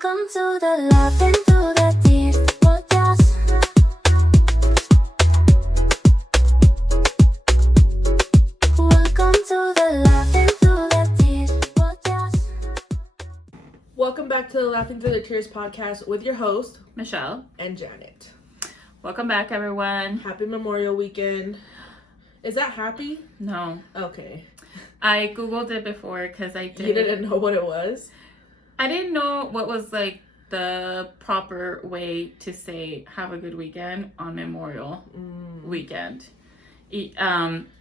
Welcome to the Laughing Through the Tears podcast. Welcome to the Laughing Through the Tears podcast. Welcome back to the Laughing Through the Tears podcast with your host, Michelle. and Janet. Welcome back, everyone. Happy Memorial Weekend. Is that happy? No, Okay. I googled it before because I You didn't. didn't know what it was? I didn't know what was like the proper way to say "Have a good weekend" on Memorial Weekend.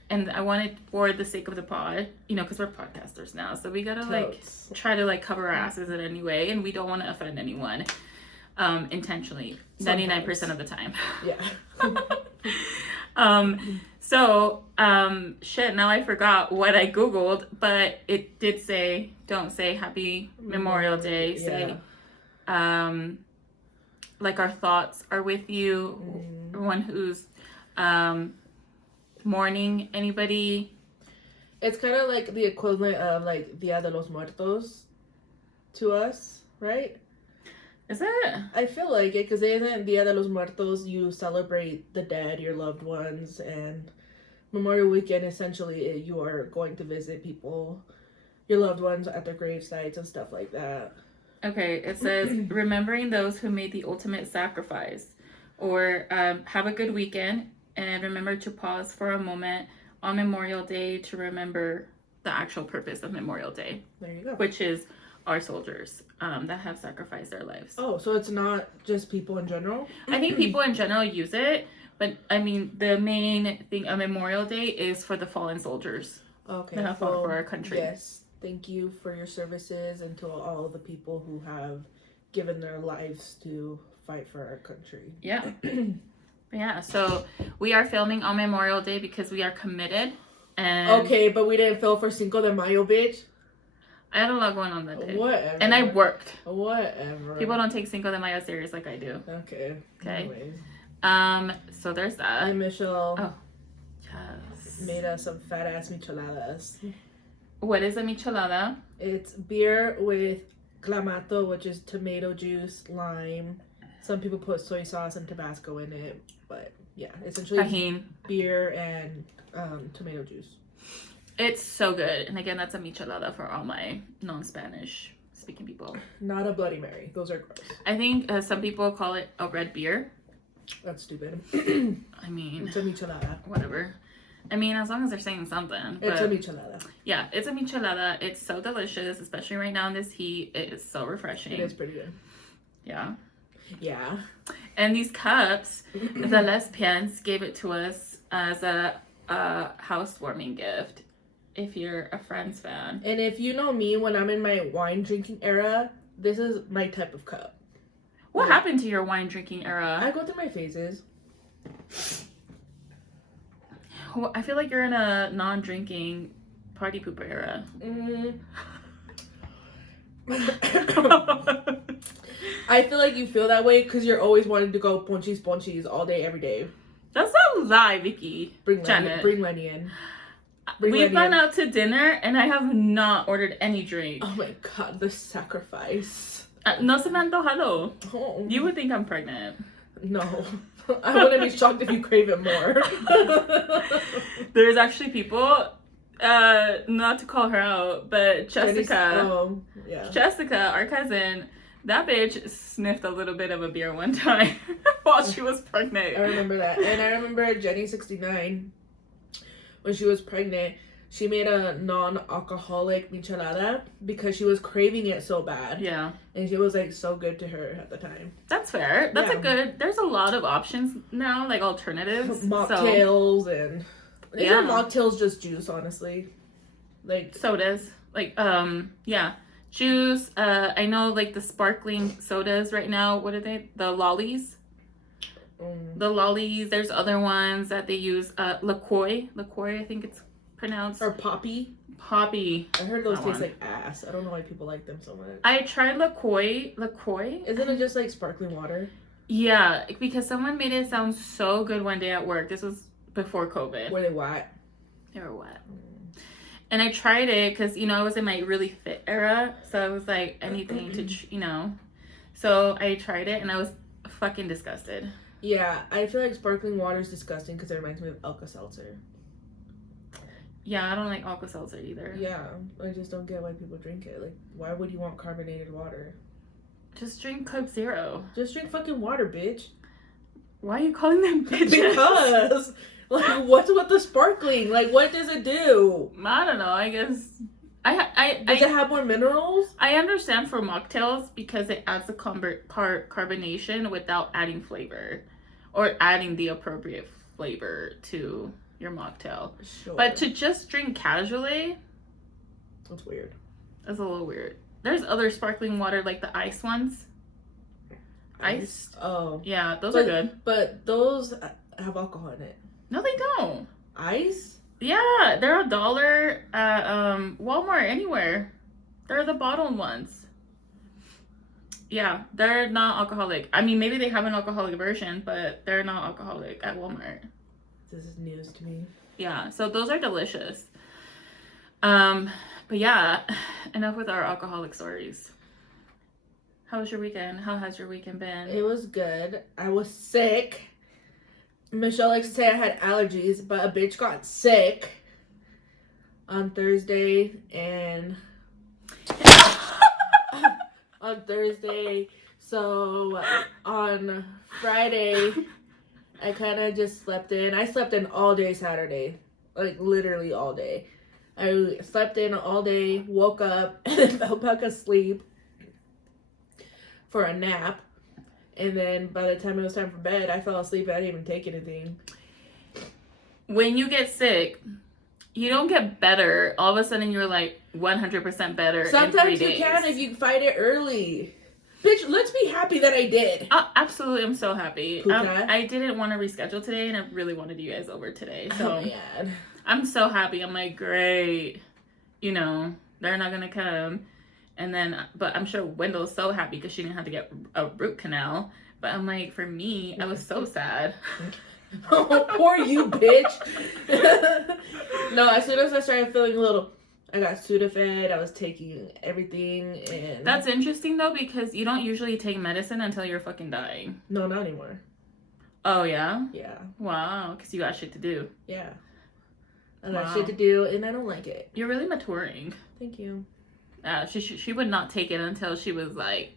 And I wanted, for the sake of the pod, because we're podcasters now, so we gotta Totes. try to cover our asses in any way, and we don't want to offend anyone intentionally. 99% of the time. Yeah. Shit, now I forgot what I googled, but it did say, don't say Happy Memorial Day, say our thoughts are with you. Everyone who's mourning anybody. It's kind of like the equivalent of like Dia de los Muertos to us, right? Is it? I feel like it, because isn't Dia de los Muertos, you celebrate the dead, your loved ones, and Memorial Weekend, essentially, you are going to visit people, your loved ones, at their grave sites and stuff like that. Okay, it says remembering those who made the ultimate sacrifice, or have a good weekend, and remember to pause for a moment on Memorial Day to remember the actual purpose of Memorial Day, There you go. which is our soldiers that have sacrificed their lives. Oh, so it's not just people in general? I think people in general use it, but I mean, the main thing of Memorial Day is for the fallen soldiers Okay. that have fought for our country. Yes. Thank you for your services and to all the people who have given their lives to fight for our country. Yeah. Yeah, so we are filming on Memorial Day because we are committed. And Okay, but we didn't film for Cinco de Mayo, bitch. I had a lot going on that day. Whatever. And I worked. Whatever. People don't take Cinco de Mayo serious like I do. Okay. Okay. Anyways. So there's that. And Michelle Oh. Yes. made us some fat ass micheladas. What is a michelada? It's beer with clamato, which is tomato juice, lime. Some people put soy sauce and Tabasco in it, but yeah, essentially it's Tajin. beer and tomato juice. It's so good. And again, that's a michelada for all my non-Spanish speaking people. Not a Bloody Mary. Those are gross. I think some people call it a red beer. That's stupid. I mean, It's a michelada. whatever. I mean, as long as they're saying something. It's But a michelada. yeah, it's a michelada. It's so delicious, especially right now in this heat. It is so refreshing. It is pretty good. Yeah. Yeah. And these cups, the lesbians gave it to us as a housewarming gift. If you're a Friends fan. And if you know me, when I'm in my wine drinking era, this is my type of cup. What happened to your wine drinking era? I go through my phases. Well, I feel like you're in a non-drinking party pooper era. I feel like you feel that way because you're always wanting to go ponchis all day, every day. That's a lie, Vicky. Bring Janet. Lenny in. Bring We've Lenny gone in. out to dinner and I have not ordered any drink. Oh my god, the sacrifice. No se me ha antojado. Oh. You would think I'm pregnant. No. I wouldn't be shocked if you crave it more. There's actually people, not to call her out, but Jessica, yeah. Jessica, our cousin, that bitch sniffed a little bit of a beer one time while she was pregnant. I remember that. And I remember Jenny69, when she was pregnant, she made a non-alcoholic michelada because she was craving it so bad. Yeah. And it was like so good to her at the time. That's fair. That's Yeah. a good, there's a lot of options now, like alternatives. Mocktails and... Yeah. Isn't mocktails just juice, honestly? Like... Sodas. Like, yeah. Juice. I know, like, the sparkling sodas right now. What are they? The lollies. The lollies. There's other ones that they use. LaCroix. LaCroix, I think it's pronounced. Or Poppy. Poppy. I heard those That taste one. like ass. I don't know why people like them so much. I tried LaCroix. LaCroix? Isn't it just like sparkling water? Yeah, because someone made it sound so good one day at work. This was before COVID. Were they wet? They were wet. And I tried it because, I was in my really fit era. So I was like, anything to, So I tried it and I was fucking disgusted. Yeah, I feel like sparkling water is disgusting because it reminds me of Alka-Seltzer. Yeah, I don't like Alka-Seltzer either. Yeah, I just don't get why people drink it. Like, why would you want carbonated water? Just drink Coke Zero. Just drink fucking water, bitch. Why are you calling them bitches? Because, like, what's with the sparkling? Like, what does it do? I don't know. I guess Does it have more minerals? I understand for mocktails because it adds the carbonation without adding flavor or adding the appropriate flavor to your mocktail. Sure. But to just drink casually, that's weird. That's a little weird. There's other sparkling water like the ice ones. Iced? Oh. Yeah, those are good. But those have alcohol in it. No, they don't. Ice? Yeah, they're $1 at Walmart, anywhere. They're the bottled ones. Yeah, they're not alcoholic. I mean, maybe they have an alcoholic version, but they're not alcoholic at Walmart. This is news to me. Yeah, so those are delicious. But yeah, enough with our alcoholic stories. How was your weekend? How has your weekend been? It was good. I was sick. Michelle likes to say I had allergies, but a bitch got sick on Thursday and So on Friday, I kind of just slept in. I slept in all day Saturday, like literally all day. I slept in all day, woke up, and then fell back asleep for a nap. And then by the time it was time for bed, I fell asleep. I didn't even take anything. When you get sick, you don't get better. All of a sudden, you're like 100% better. Sometimes you can if you fight it early. Bitch, let's be happy that I did. Absolutely, I'm so happy. Puka. I didn't want to reschedule today, and I really wanted you guys over today. So oh, man. I'm so happy. I'm like, great. You know, they're not going to come. And then, but I'm sure Wendell's so happy because she didn't have to get a root canal. But I'm like, for me, I was so sad. Oh, poor you, bitch. No, as soon as I started feeling a little, I got Sudafed. I was taking everything. And that's interesting, though, because you don't usually take medicine until you're fucking dying. No, not anymore. Oh, yeah? Yeah. Wow, because you got shit to do. Yeah. I got shit to do, and I don't like it. You're really maturing. Thank you. She would not take it until she was like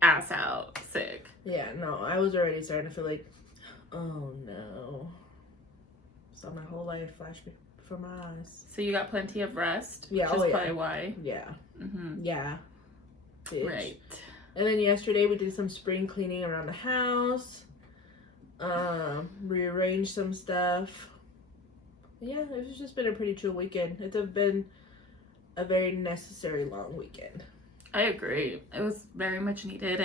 ass out sick. Yeah, no, I was already starting to feel like, oh no. Saw my whole life flash before my eyes. So you got plenty of rest, yeah, which is probably why. Yeah. Mm-hmm. Yeah. Bitch. Right. And then yesterday we did some spring cleaning around the house. Rearranged some stuff. Yeah, it's just been a pretty chill weekend. It's been a very necessary long weekend. I agree. It was very much needed,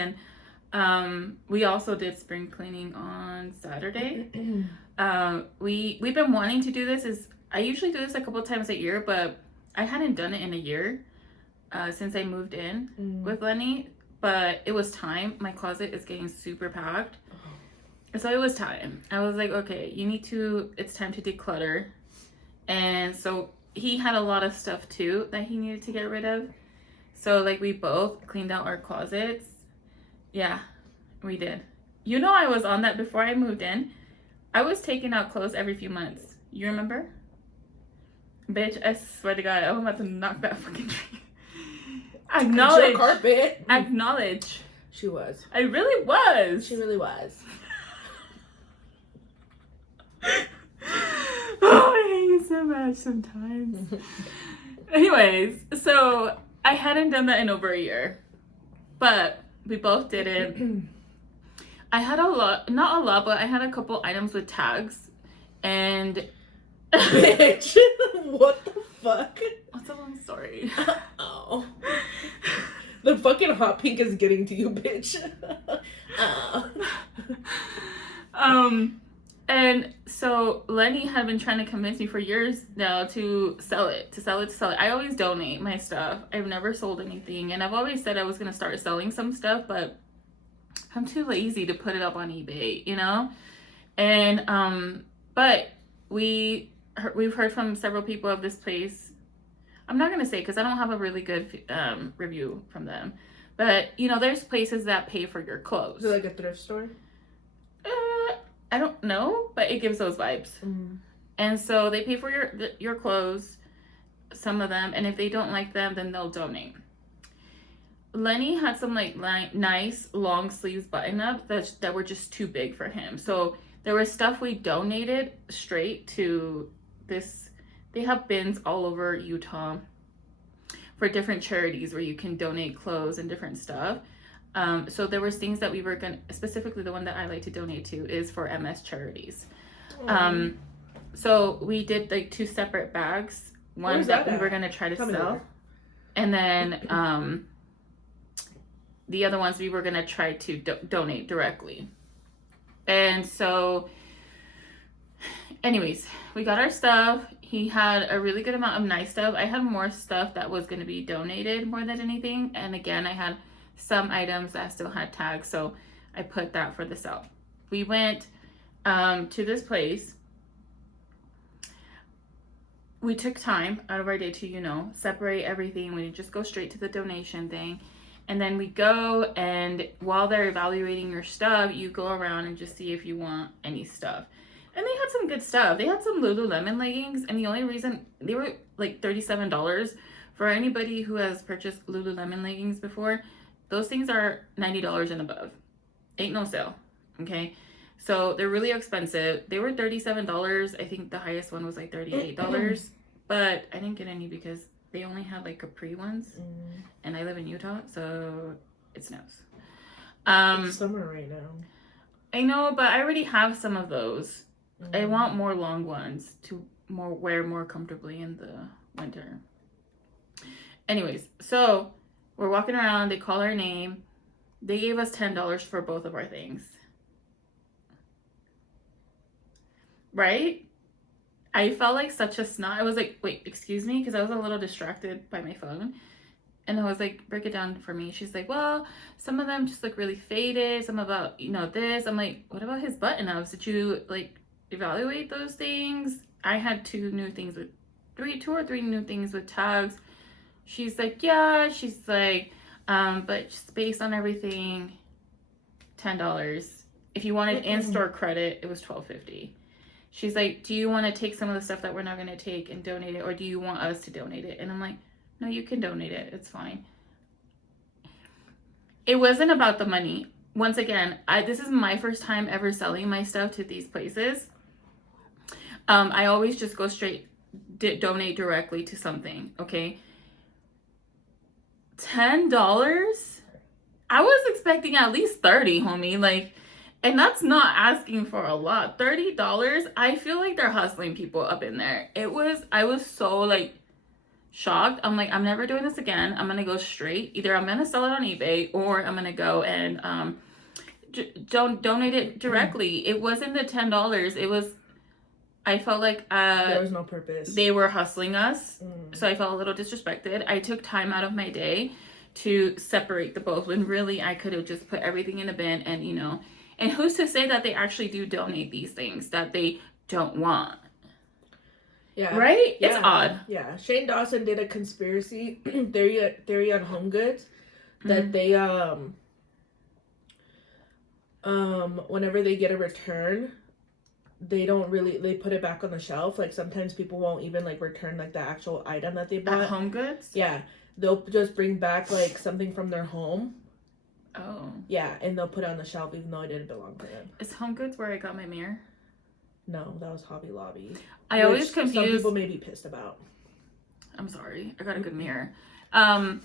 and we also did spring cleaning on Saturday. We've been wanting to do this. I usually do this a couple times a year, but I hadn't done it in a year since I moved in with Lenny. But it was time. My closet is getting super packed, so it was time. I was like, okay, it's time to declutter, and so he had a lot of stuff too that he needed to get rid of. So like we both cleaned out our closets. Yeah, we did. You know, I was on that before I moved in. I was taking out clothes every few months. You remember? Bitch, I swear to God, I'm about to knock that fucking tree. Acknowledge. Carpet. Acknowledge. She was. I really was. She really was. Oh, I hate you so much sometimes. Anyways, so I hadn't done that in over a year, but we both did it. I had not a lot, but I had a couple items with tags, and bitch, what the fuck? What's a long story? Oh, the fucking hot pink is getting to you, bitch. And so Lenny had been trying to convince me for years now to sell it. I always donate my stuff. I've never sold anything, and I've always said I was going to start selling some stuff, but I'm too lazy to put it up on eBay, you know? And, but we've heard from several people of this place. I'm not going to say because I don't have a really good review from them, But, you know, there's places that pay for your clothes. Is it like a thrift store? I don't know, but it gives those vibes. And so they pay for your clothes, some of them, and if they don't like them, then they'll donate. Lenny had some like nice long sleeves button up that were just too big for him. So there was stuff we donated straight to this. They have bins all over Utah for different charities where you can donate clothes and different stuff. So there was things that we were gonna, specifically the one that I like to donate to is for MS charities. So we did like 2 separate bags. One that we were gonna try to sell, and then the other ones we were gonna try to donate directly. And so, anyways, we got our stuff. He had a really good amount of nice stuff. I had more stuff that was gonna be donated more than anything. And again, I had some items that still had tags, so I put that for the sale. We went to this place. We took time out of our day to, you know, separate everything. We didn't just go straight to the donation thing. And then we go, and while they're evaluating your stuff, you go around and just see if you want any stuff. And they had some good stuff. They had some Lululemon leggings, and the only reason they were like $37. For anybody who has purchased Lululemon leggings before, those things are $90 and above. Ain't no sale, okay? So they're really expensive. They were $37. I think the highest one was like $38. But I didn't get any because they only had like capri ones. And I live in Utah, so it snows. It's summer right now. I know, but I already have some of those. I want more long ones to wear more comfortably in the winter. Anyways, so we're walking around. They call our name. They gave us $10 for both of our things. Right? I felt like such a snot. I was like, wait, excuse me? Because I was a little distracted by my phone. And I was like, break it down for me. She's like, well, some of them just look really faded. Some about, you know, this. I'm like, what about his button-ups? Did you, like, evaluate those things? I had 2 new things with, 2 or 3 new things with tags. She's like, yeah. She's like, but just based on everything, $10. If you wanted in-store credit, it was $12.50. She's like, do you want to take some of the stuff that we're not going to take and donate it, or do you want us to donate it? And I'm like, no, you can donate it. It's fine. It wasn't about the money. Once again, this is my first time ever selling my stuff to these places. I always just go straight, donate directly to something, okay? $10? I was expecting at least 30, homie. Like, and that's not asking for a lot. $30, I feel like they're hustling people up in there. I was so like shocked. I'm like, I'm never doing this again. I'm gonna go straight. Either I'm gonna sell it on eBay, or I'm gonna go and donate it directly. It wasn't the $10. It was, I felt like there was no purpose. They were hustling us. So I felt a little disrespected. I took time out of my day to separate the both, when really I could have just put everything in a bin. And, you know, and who's to say that they actually do donate these things that they don't want? Yeah. Right? Yeah. It's odd. Yeah. Shane Dawson did a conspiracy theory on Home Goods that they whenever they get a return, they put it back on the shelf. Like, sometimes people won't even like return like the actual item that they bought. At Home Goods? Yeah. They'll just bring back like something from their home. Oh. Yeah, and they'll put it on the shelf even though it didn't belong to them. Is Home Goods where I got my mirror? No, that was Hobby Lobby. I always confuse. Some people may be pissed about. I'm sorry. I got a good mirror. I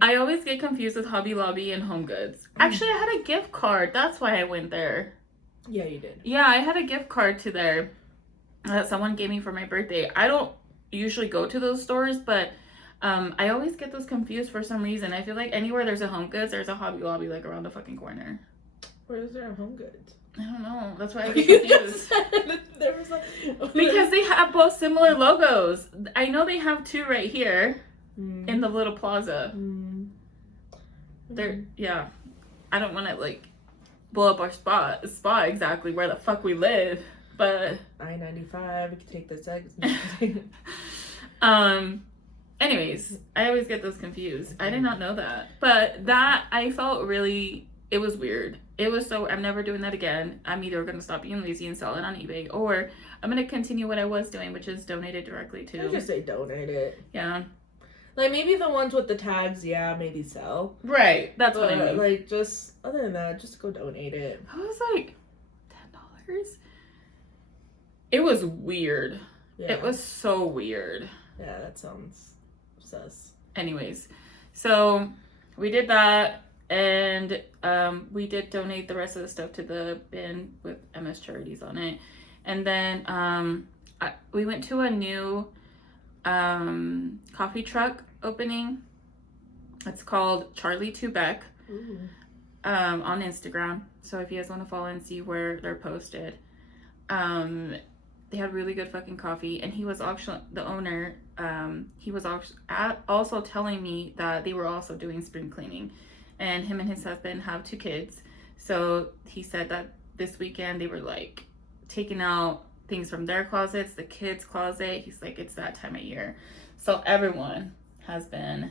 always get confused with Hobby Lobby and Home Goods. Actually, I had a gift card. That's why I went there. Yeah, you did. Yeah, I had a gift card to there that someone gave me for my birthday. I don't usually go to those stores, but I always get those confused for some reason. I feel like anywhere there's a Home Goods, there's a Hobby Lobby like around the fucking corner. Where is there a Home Goods? I don't know. That's why I get confused. There was like, because they have both similar logos. I know they have 2 right here in the little plaza. They're, yeah. I don't want to like blow up our spot exactly where the fuck we live, but I-95, we can take this exit. Anyways, I always get those confused. I did not know that. But that, I felt really, it was weird. It was so, I'm never doing that again. I'm either going to stop being lazy and sell it on eBay, or I'm going to continue what I was doing, which is donate it directly to. I just say donate it. Yeah. Like, maybe the ones with the tags, yeah, maybe sell. Right. That's what I mean. Like, just, other than that, just go donate it. I was like, $10? It was weird. Yeah. It was so weird. Yeah, that sounds sus. Anyways, so we did that, and we did donate the rest of the stuff to the bin with MS Charities on it. And then we went to a new coffee truck opening. It's called Charlie to Beck on Instagram. So if you guys want to follow and see where they're posted, they had really good fucking coffee. And he was actually the owner. He was also telling me that they were also doing spring cleaning, and him and his husband have 2 kids. So he said that this weekend they were like taking out things from their closets, the kids' closet. He's like, it's that time of year. So everyone has been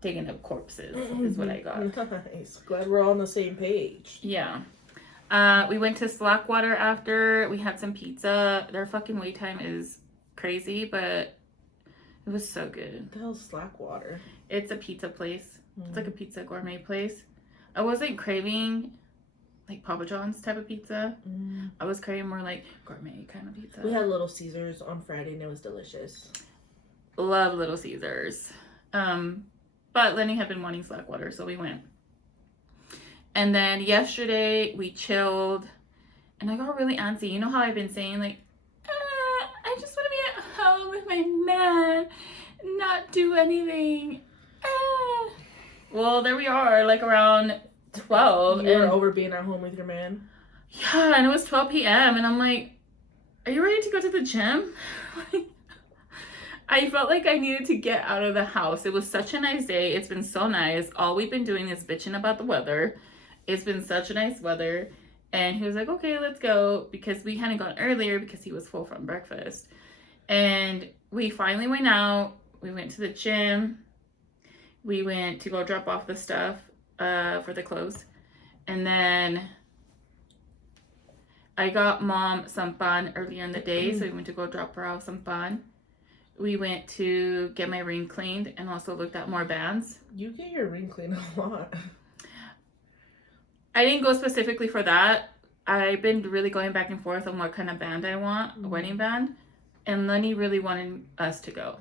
digging up corpses, is what I got. Nice. Glad we're all on the same page. Yeah. We went to Slackwater after. We had some pizza. Their fucking wait time is crazy, but it was so good. What the hell's Slackwater? It's a pizza place. It's like a pizza gourmet place. I wasn't craving like Papa John's type of pizza. I was craving more like gourmet kind of pizza. We had Little Caesars on Friday and it was delicious. Love Little Caesars. But Lenny had been wanting Slackwater, so we went. And then yesterday we chilled, and I got really antsy. You know how I've been saying, like, I just want to be at home with my man, not do anything. Well, there we are, like around 12. You were over being at home with your man? Yeah, and it was 12 p.m. and I'm like, are you ready to go to the gym? I felt like I needed to get out of the house. It was such a nice day. It's been so nice. All we've been doing is bitching about the weather. It's been such a nice weather. And he was like, okay, let's go. Because we hadn't gone earlier because he was full from breakfast. And we finally went out. We went to the gym. We went to go drop off the stuff for the clothes. And then I got mom some pan earlier in the day. So we went to go drop her off some pan. We went to get my ring cleaned and also looked at more bands. You get your ring cleaned a lot. I didn't go specifically for that. I've been really going back and forth on what kind of band I want, a wedding band. And Lenny really wanted us to go.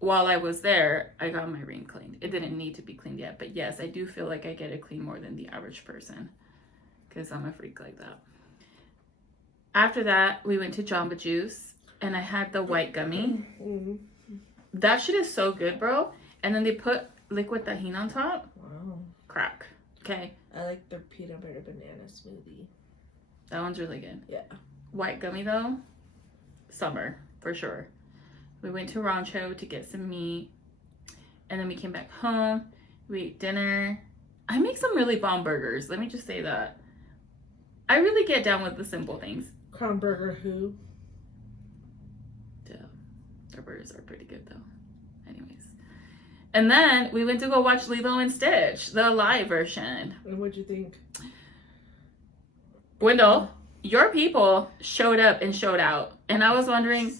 While I was there, I got my ring cleaned. It didn't need to be cleaned yet. But yes, I do feel like I get it clean more than the average person. Because I'm a freak like that. After that, we went to Jamba Juice. And I had the white gummy. That shit is so good, bro. And then they put liquid tahini on top. Wow. Crack. Okay. I like their peanut butter banana smoothie. That one's really good. Yeah. White gummy, though. Summer. For sure. We went to Rancho to get some meat. And then we came back home. We ate dinner. I make some really bomb burgers. Let me just say that. I really get down with the simple things. Crown Burger who? Their burgers are pretty good though. Anyways. And then we went to go watch Lilo and Stitch, the live version. And what'd you think? Wendell, your people showed up and showed out. And I was wondering,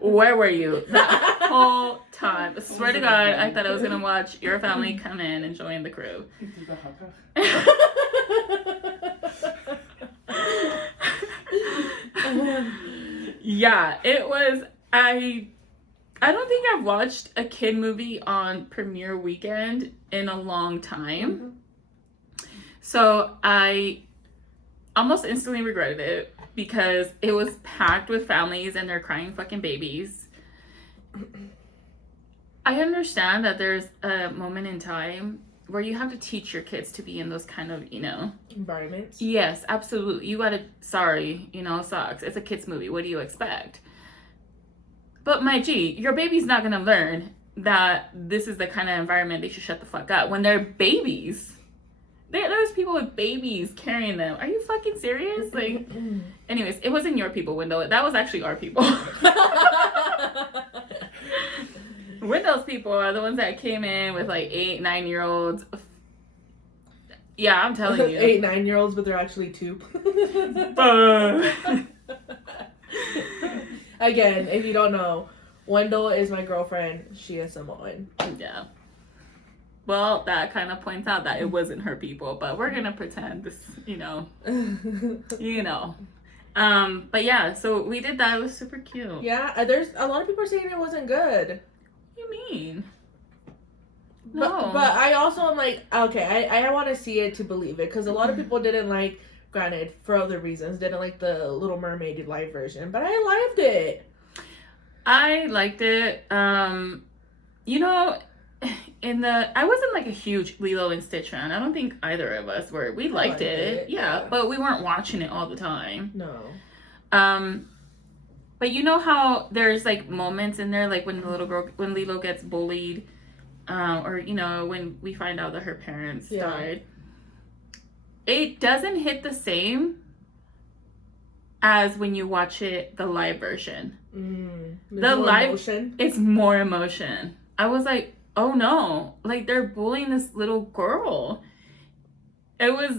where were you that whole time? I swear to God, I thought I was going to watch your family come in and join the crew. Yeah, it was, I don't think I've watched a kid movie on premiere weekend in a long time. So I almost instantly regretted it because it was packed with families and they're crying fucking babies. I understand that there's a moment in time where you have to teach your kids to be in those kind of, environments. Yes, absolutely. You gotta, sorry, sucks. It's a kid's movie. What do you expect? But my G, your baby's not gonna learn that this is the kind of environment they should shut the fuck up when they're babies. There's people with babies carrying them. Are you fucking serious? Like, anyways, it wasn't your people, Wendell. That was actually our people. Windows people are the ones that came in with like 8, 9-year-olds. Yeah, I'm telling you. 8, 9-year-olds, but they're actually 2. Again, if you don't know, Wendell is my girlfriend. She is Samoan. Yeah. Well, that kind of points out that it wasn't her people, but we're gonna pretend this, you know. But yeah, so we did that. It was super cute. Yeah, there's a lot of people are saying it wasn't good. What do you mean? No. But I also am like, okay, I want to see it to believe it, because a lot of people didn't like, granted, for other reasons, didn't like the Little Mermaid live version, but I loved it. I liked it. You know, I wasn't like a huge Lilo and Stitch fan. I don't think either of us were. We liked it. Yeah, but we weren't watching it all the time. No. But you know how there's like moments in there, like when when Lilo gets bullied, or you know, when we find out that her parents died. It doesn't hit the same as when you watch it the live version. The live emotion. It's more emotion. I was like, oh no, like they're bullying this little girl. It was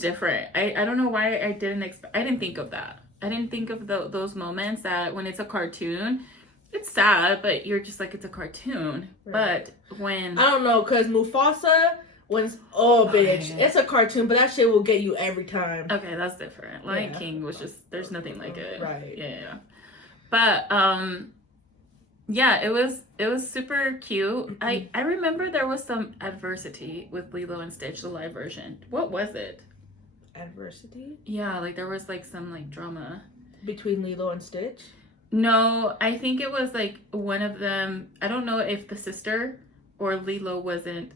different. I don't know why I didn't think of that. I didn't think of those moments that when it's a cartoon, it's sad, but you're just like, it's a cartoon. Right. But when I don't know, because Mufasa, bitch, it's a cartoon, but that shit will get you every time. Okay, that's different. Lion King was just, there's nothing like it. Right. Yeah. But yeah, it was super cute. I remember there was some adversity with Lilo and Stitch, the live version. What was it? Adversity? Yeah, like there was like some like drama between Lilo and Stitch. No, I think it was like one of them. I don't know if the sister or Lilo wasn't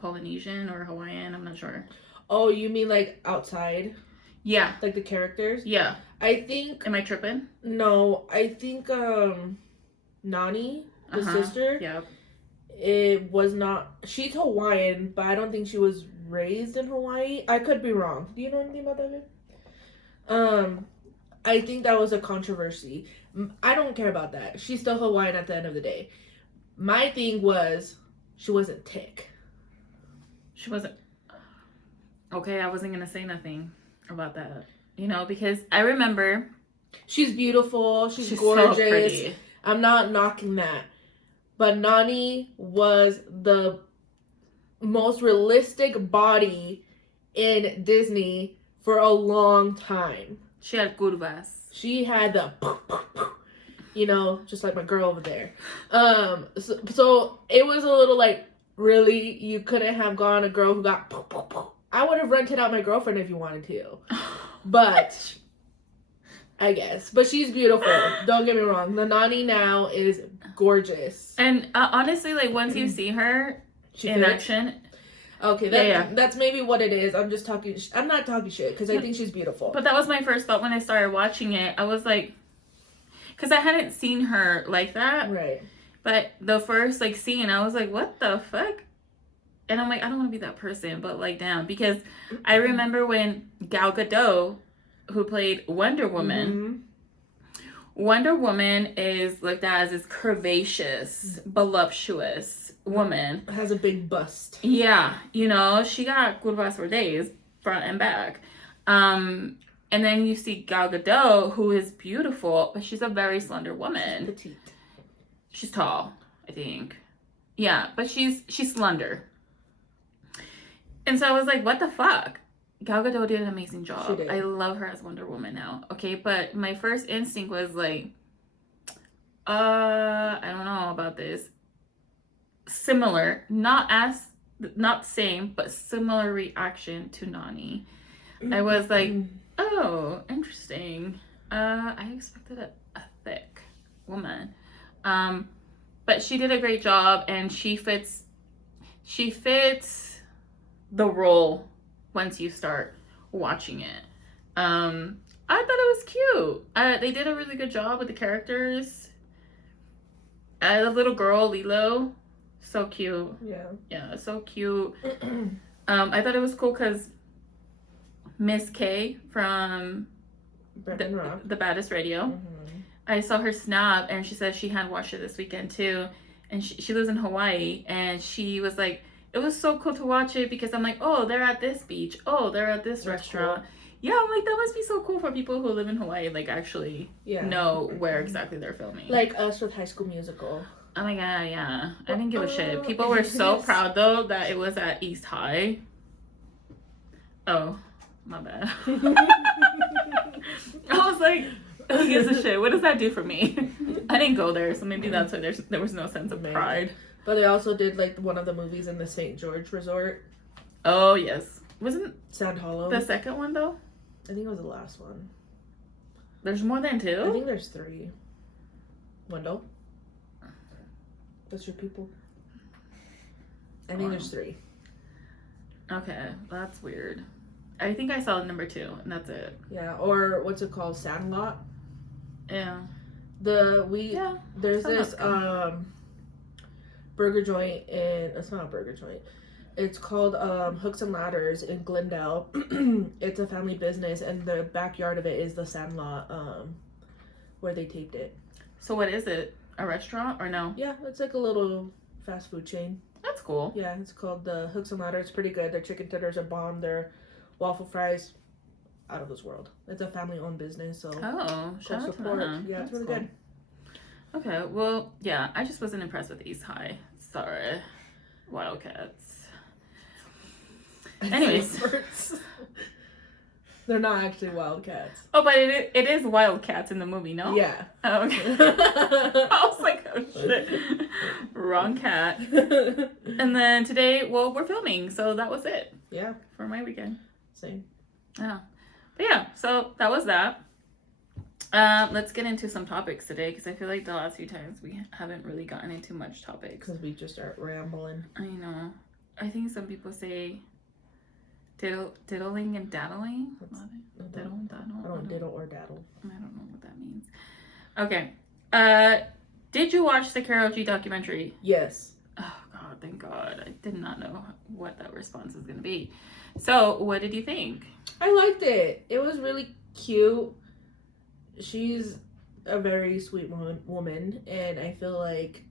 Polynesian or Hawaiian. I'm not sure. Oh, you mean like outside? Yeah. Like the characters? Yeah. I think. Am I tripping? No, I think Nani, the sister. Yeah. It was not. She's Hawaiian, but I don't think she was raised in Hawaii. I could be wrong. Do you know anything about that? I think that was a controversy. I don't care about that. She's still Hawaiian at the end of the day. My thing was, she wasn't thick. She wasn't. Okay, I wasn't gonna say nothing about that. You know, because I remember. She's beautiful. She's gorgeous. So pretty. I'm not knocking that. But Nani was the most realistic body in Disney for a long time. She had curvas. She had the, you know, just like my girl over there. So it was a little like, really, you couldn't have gone a girl who got, I would have rented out my girlfriend if you wanted to. But, I guess. But she's beautiful. Don't get me wrong. The Nani now is gorgeous. And honestly, like, once you see her in action... Okay, that's maybe what it is. I'm just talking. I'm not talking shit because I think she's beautiful. But that was my first thought when I started watching it. I was like, because I hadn't seen her like that. Right. But the first like scene, I was like, what the fuck? And I'm like, I don't want to be that person, but like, damn, because I remember when Gal Gadot, who played Wonder Woman. Wonder Woman is looked at as this curvaceous, voluptuous woman. Has a big bust. Yeah, you know, she got curvas for days, front and back. And then you see Gal Gadot, who is beautiful, but she's a very slender woman. She's petite. She's tall, I think. Yeah, but she's slender. And so I was like, what the fuck? Gal Gadot did an amazing job. I love her as Wonder Woman now. Okay, but my first instinct was like, I don't know about this. Similar, not same, but similar reaction to Nani. I was like, oh, interesting. I expected a thick woman. But she did a great job, and she fits the role once you start watching it. I thought it was cute. They did a really good job with the characters. The little girl, Lilo, so cute. Yeah, so cute. I thought it was cool because Miss K from the Baddest Radio I saw her snap, and she said she had watched it this weekend too, and she lives in Hawaii, and she was like, it was so cool to watch it because I'm like, oh, they're at this beach, oh, they're at this restaurant. Cool. Yeah, I'm like, that must be so cool for people who live in Hawaii, like actually know where exactly they're filming. Like us with High School Musical. Oh my god, yeah. I didn't give a shit. People were so proud though that it was at East High. Oh, my bad. I was like, who gives a shit? What does that do for me? I didn't go there, so maybe that's why there was no sense of pride. But they also did like one of the movies in the St. George Resort. Oh yes, wasn't Sand Hollow the second one though? I think it was the last one. There's more than two? I think there's 3. Wendell? That's your people? I think there's 3. Okay, that's weird. I think I saw number 2, and that's it. Yeah, or what's it called? Sandlot? Yeah. There's this burger joint it's not a burger joint. It's called Hooks and Ladders in Glendale. It's a family business, and the backyard of it is the Sandlot where they taped it. So what is it? A restaurant or no? Yeah, it's like a little fast food chain. That's cool. Yeah, it's called the Hooks and Ladders. It's pretty good. Their chicken tenders are bomb. Their waffle fries, out of this world. It's a family-owned business, so shout out to support. them. Yeah, it's That's really cool. good. Okay, well, yeah, I just wasn't impressed with East High. Sorry. Wildcats. Anyways. They're not actually Wildcats. Oh, but it is Wildcats in the movie, no? Yeah. Oh, okay. I was like, oh shit. Wrong cat. And then today, well, we're filming, so that was it. Yeah. For my weekend. Same. Yeah. But yeah, so that was that. Let's get into some topics today, because I feel like the last few times we haven't really gotten into much topics. Because we just start rambling. I know. I think some people say diddling and daddling. Diddle and daddle. I don't diddle or daddle. I don't know what that means. Okay. Did you watch the Karol G documentary? Yes. Oh God, thank God. I did not know what that response was going to be. So, what did you think? I liked it. It was really cute. She's a very sweet woman, and I feel like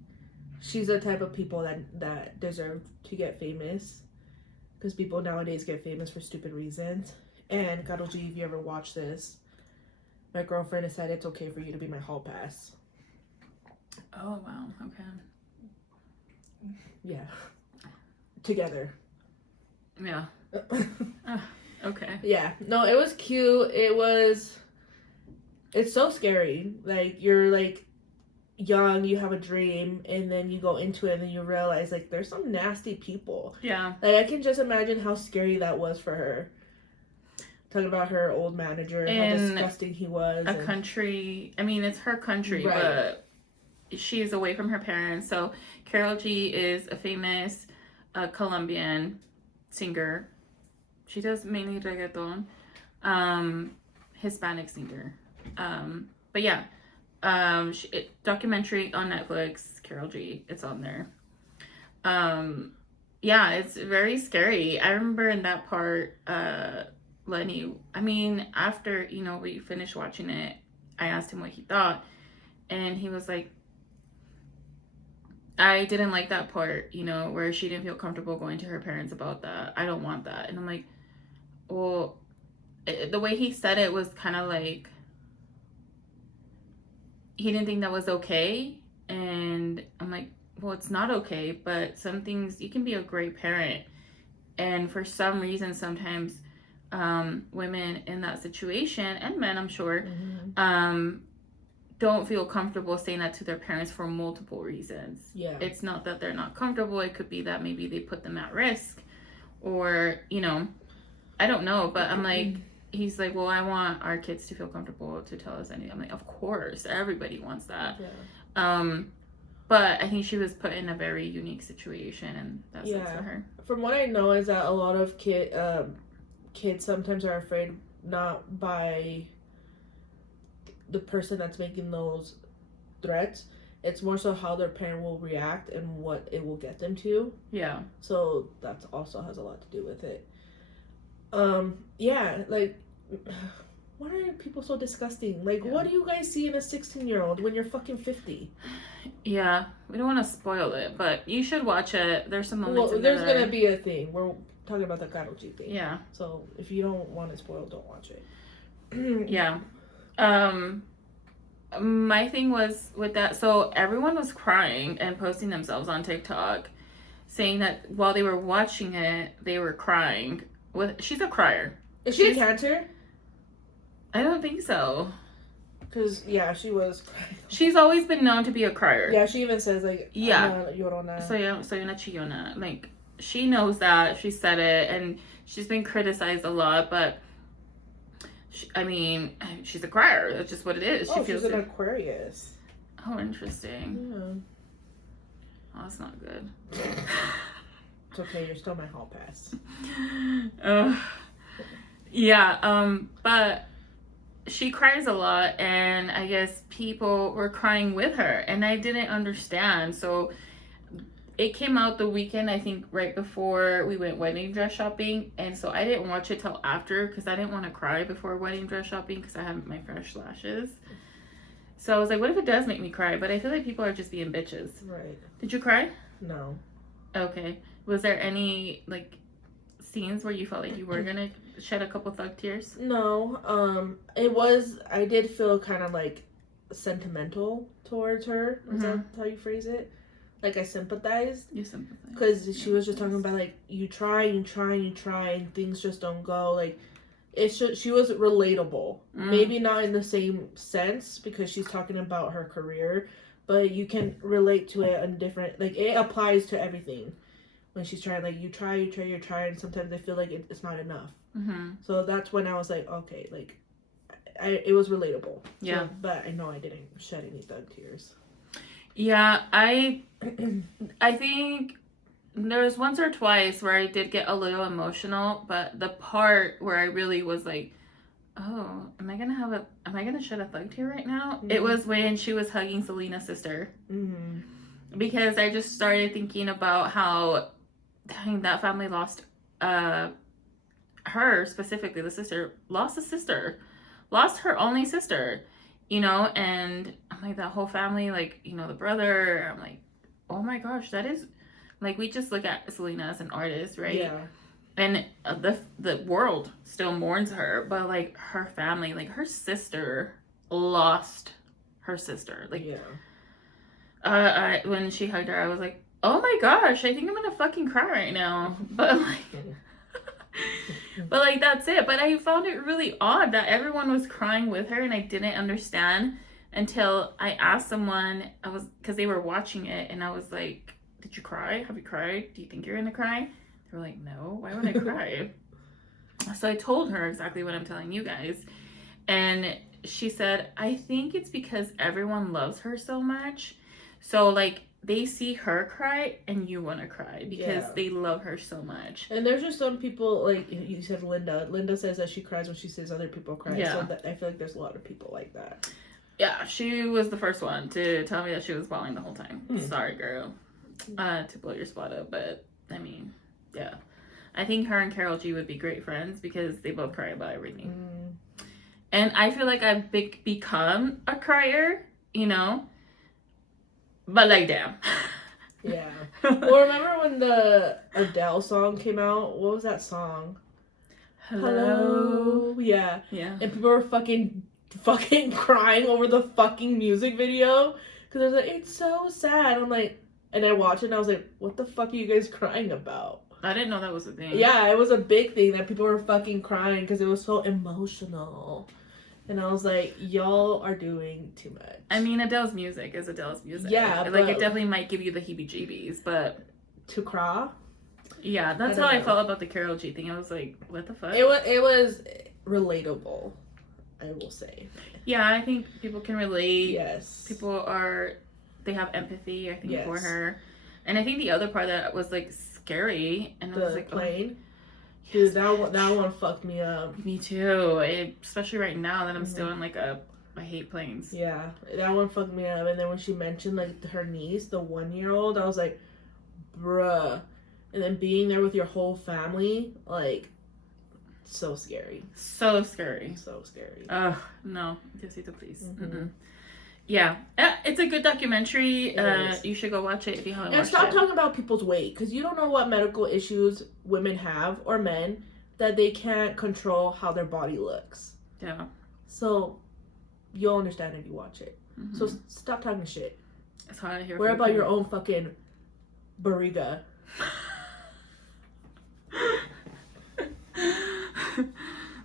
she's the type of people that deserve to get famous, because people nowadays get famous for stupid reasons. And Karol G, if you ever watch this, my girlfriend has said it's okay for you to be my hall pass. Oh wow, okay. Yeah. Together. Yeah. Okay. Yeah. No, it was cute. It's so scary. Like, you're like young, you have a dream, and then you go into it and then you realize like there's some nasty people. Yeah. Like, I can just imagine how scary that was for her. Talking about her old manager and how disgusting he was. Country, I mean, it's her country, right. But she's away from her parents. So Karol G is a famous Colombian singer. She does mainly reggaeton. Hispanic singer. But yeah, documentary on Netflix, Karol G, it's on there. Yeah, it's very scary. I remember in that part, Lenny, I mean, after, we finished watching it, I asked him what he thought, and he was like, I didn't like that part, where she didn't feel comfortable going to her parents about that. I don't want that. And I'm like, well, the way he said it was kind of like, he didn't think that was okay. And I'm like, well, it's not okay, but some things, you can be a great parent. And for some reason, sometimes women in that situation, and men, I'm sure, don't feel comfortable saying that to their parents for multiple reasons. Yeah. It's not that they're not comfortable. It could be that maybe they put them at risk, or, I don't know. But I'm like, he's like, well, I want our kids to feel comfortable to tell us anything. I'm like, of course, everybody wants that. Yeah. But I think she was put in a very unique situation, and that's it for her. From what I know is that a lot of kids sometimes are afraid, not by the person that's making those threats. It's more so how their parent will react and what it will get them to. Yeah. So that also has a lot to do with it. Yeah, like, why are people so disgusting? Like, Yeah. what do you guys see in a 16-year-old when you're fucking 50? Yeah, we don't want to spoil it, but you should watch it. There's some moments Well, in there there's that gonna are- be a thing. We're talking about the Karol G thing. Yeah. So if you don't want it spoiled, don't watch it. Yeah. My thing was with that, so everyone was crying and posting themselves on TikTok saying that while they were watching it, they were crying. She's a crier. Is she a cancer? I don't think so. Because, yeah, she was crying. She's always been known to be a crier. Yeah, she even says, like, Yeah. Llorona. Soy una chillona. Like, she knows that. She said it, and she's been criticized a lot, but she's a crier. That's just what it is. She's an Aquarius. Oh, interesting. Yeah. Oh, that's not good. It's okay, you're still my hall pass. Yeah, but she cries a lot, and I guess people were crying with her, and I didn't understand. So it came out the weekend, I think, right before we went wedding dress shopping, and so I didn't watch it till after because I didn't want to cry before wedding dress shopping because I have my fresh lashes. So I was like, what if it does make me cry? But I feel like people are just being bitches. Right. Did you cry? No. Okay. Was there any, like, scenes where you felt like you were gonna shed a couple thug tears? No. I did feel kind of, like, sentimental towards her. Is that how you phrase it? Like, I sympathized. You sympathize. Because she was just talking about, like, you try, and things just don't go. Like, she was relatable. Maybe not in the same sense because she's talking about her career, but you can relate to it in different, like, it applies to everything. When she's trying, like, you try, and sometimes I feel like it's not enough. So that's when I was like, okay, like, it was relatable. Yeah. So, but I know I didn't shed any thug tears. Yeah, I think there was once or twice where I did get a little emotional, but the part where I really was like, oh, am I gonna shed a thug tear right now? It was when she was hugging Selena's sister. Because I just started thinking about how, dang, that family lost, her specifically, the sister, lost her only sister, you know, and I'm like, that whole family, like, you know, the brother, I'm like, oh my gosh, that is, like, we just look at Selena as an artist, right? Yeah. And the world still mourns her, but, like, her family, like, her sister lost her sister. Like, yeah. When she hugged her, I was like, oh my gosh, I think I'm gonna fucking cry right now. But, like, that's it. But I found it really odd that everyone was crying with her, and I didn't understand until I asked someone, because they were watching it, and I was like, did you cry? Have you cried? Do you think you're gonna cry? They were like, no, why would I cry? So I told her exactly what I'm telling you guys. And she said, I think it's because everyone loves her so much. So, like, they see her cry and you want to cry because they love her so much. And there's just some people, like you said, Linda says that she cries when she sees other people cry. Yeah. So I feel like there's a lot of people like that. Yeah, she was the first one to tell me that she was bawling the whole time. Sorry, girl, to blow your spot up, but I mean, yeah. I think her and Karol G would be great friends because they both cry about everything. And I feel like I've become a crier, you know? But, like, damn. Yeah. Well, remember when the Adele song came out? What was that song? Hello. Yeah. Yeah. And people were fucking crying over the fucking music video. Because I was like, it's so sad. I'm like, and I watched it and I was like, what the fuck are you guys crying about? I didn't know that was a thing. Yeah, it was a big thing that people were fucking crying because it was so emotional. And I was like, y'all are doing too much. I mean, Adele's music is Adele's music. Yeah, like, it definitely might give you the heebie-jeebies, but... To cry? Yeah, that's how I felt about the Karol G thing. I was like, what the fuck? It was relatable, I will say. Yeah, I think people can relate. Yes. They have empathy, I think, for her. And I think the other part that was, like, scary, and I was like... plane. Dude, that one fucked me up. Me too. Especially right now that I'm still in, like, I hate planes. Yeah, that one fucked me up. And then when she mentioned, like, her niece, the 1-year-old, I was like, bruh. And then being there with your whole family, like, so scary. So scary. So scary. Ugh, no. Diosito, please. Mm-hmm. Yeah. It's a good documentary. It is. You should go watch it if you haven't And watched stop it. talking about people's weight, because you don't know what medical issues women have, or men, that they can't control how their body looks. Yeah. So, you'll understand if you watch it. Mm-hmm. So, stop talking shit. It's hard to hear. Worry about your own fucking barriga.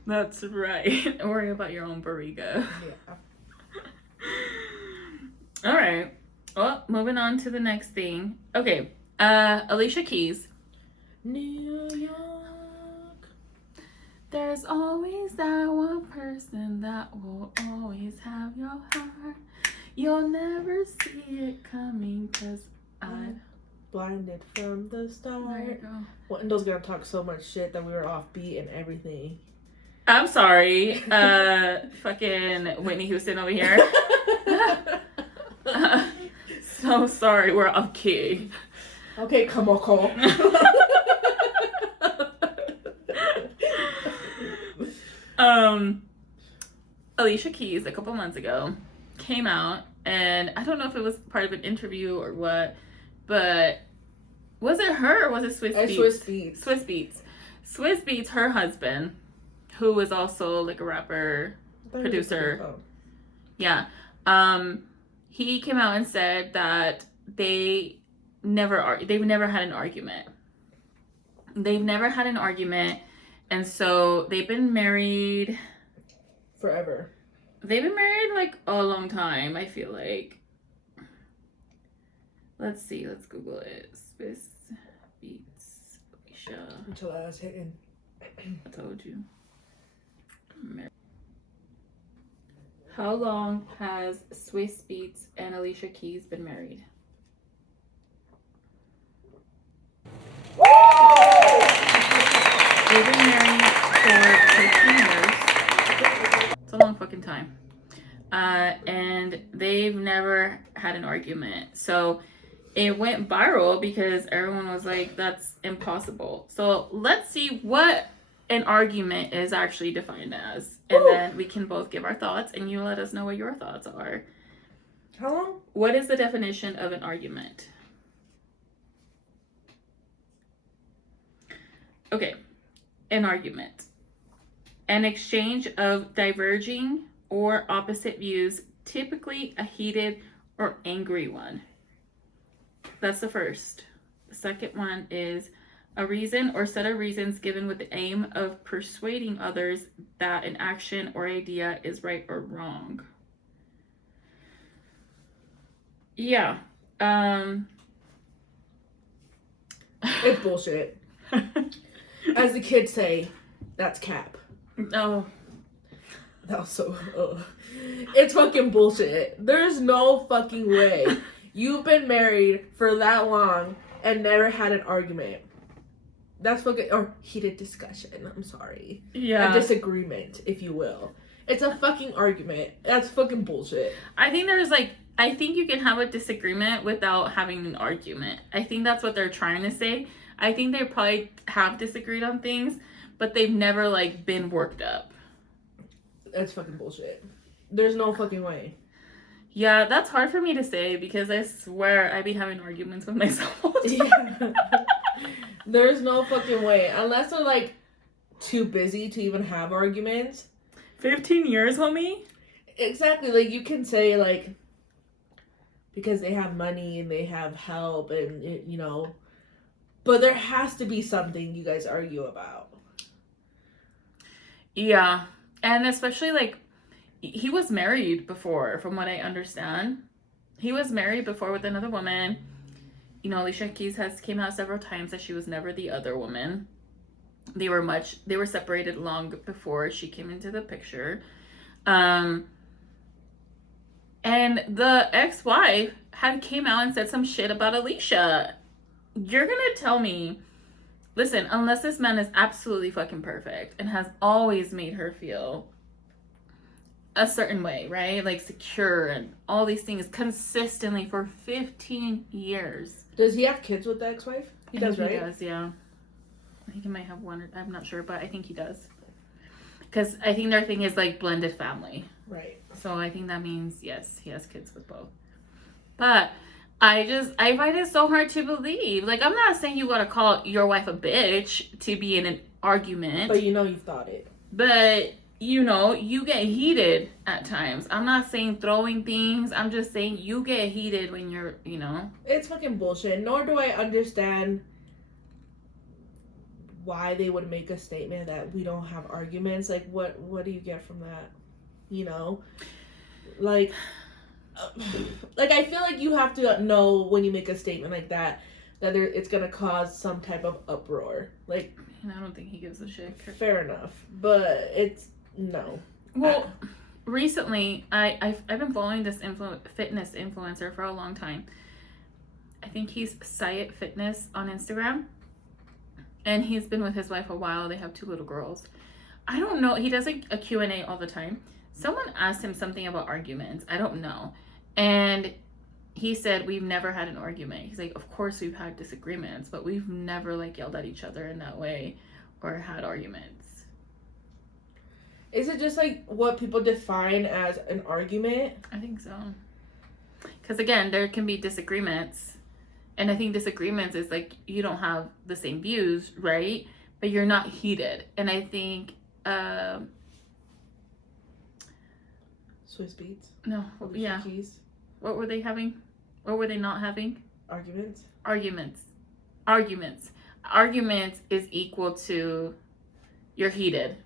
That's right. Worry about your own barriga. Yeah. All right. Well, moving on to the next thing. Okay. Alicia Keys. New York. There's always that one person that will always have your heart. You'll never see it coming, 'cause I... Blinded from the There you start. go. Wendell's gonna talk so much shit that we were off beat and everything. I'm sorry. Fucking Whitney Houston over here. So sorry, we're off key. Okay, come on, Cole. Alicia Keys a couple months ago came out, and I don't know if it was part of an interview or what, but was it her or was it Swizz Beatz? Swizz Beatz. Swizz Beatz. Swizz Beatz, her husband, who was also like a rapper, producer. Yeah. He came out and said that they've never had an argument. They've never had an argument, and so they've been married Forever. They've been married like a long time, I feel like. Let's see, let's Google it. Swizz Beatz Alicia. Micheladas hitting. I told you. How long has Swizz Beatz and Alicia Keys been married? They've been married for 13 years. It's a long fucking time. And they've never had an argument. So it went viral because everyone was like, that's impossible. So let's see what an argument is actually defined as. And then we can both give our thoughts, and you let us know what your thoughts are. How long? What is the definition of an argument? Okay, an argument. An exchange of diverging or opposite views, typically a heated or angry one. That's the first. The second one is a reason or set of reasons given with the aim of persuading others that an action or idea is right or wrong. Yeah. It's bullshit. As the kids say, that's cap. Oh. That was so... It's fucking bullshit. There's no fucking way you've been married for that long and never had an argument. That's fucking... Or heated discussion. I'm sorry. Yeah. A disagreement, if you will. It's a fucking argument. That's fucking bullshit. I think you can have a disagreement without having an argument. I think that's what they're trying to say. I think they probably have disagreed on things, but they've never, like, been worked up. That's fucking bullshit. There's no fucking way. Yeah, that's hard for me to say because I swear I be having arguments with myself all the time. Yeah. There's no fucking way. Unless they're, like, too busy to even have arguments. 15 years, homie? Exactly. Like, you can say, like, because they have money and they have help and, you know. But there has to be something you guys argue about. Yeah. And especially, like, he was married before, from what I understand. He was married before with another woman. You know, Alicia Keys came out several times that she was never the other woman. They were separated long before she came into the picture. And the ex-wife came out and said some shit about Alicia. You're gonna tell me, listen, unless this man is absolutely fucking perfect and has always made her feel a certain way, right? Like secure and all these things consistently for 15 years. Does he have kids with the ex-wife? He does, right? He does, yeah. I think he might have one. I'm not sure, but I think he does. Because I think their thing is like blended family. Right. So I think that means, yes, he has kids with both. But I find it so hard to believe. Like, I'm not saying you gotta call your wife a bitch to be in an argument. But you know you've thought it. But, you know, you get heated at times. I'm not saying throwing things. I'm just saying you get heated when you're, you know. It's fucking bullshit. Nor do I understand why they would make a statement that we don't have arguments. Like, what do you get from that? You know? Like I feel like you have to know when you make a statement like that it's gonna cause some type of uproar. Like, and I don't think he gives a shit. Fair enough, but it's no. Well, recently I've been following this fitness influencer for a long time. I think he's Sayet Fitness on Instagram, and he's been with his wife a while. They have 2 little girls. I don't know. He does a Q&A all the time. Someone asked him something about arguments. I don't know. And he said, we've never had an argument. He's like, of course we've had disagreements, but we've never like yelled at each other in that way or had arguments. Is it just like what people define as an argument? I think so. Because again, there can be disagreements. And I think disagreements is like you don't have the same views, right? But you're not heated. And I think Swizz Beatz? No. Alicia Keys? What were they having? What were they not having? Arguments. Arguments is equal to you're heated.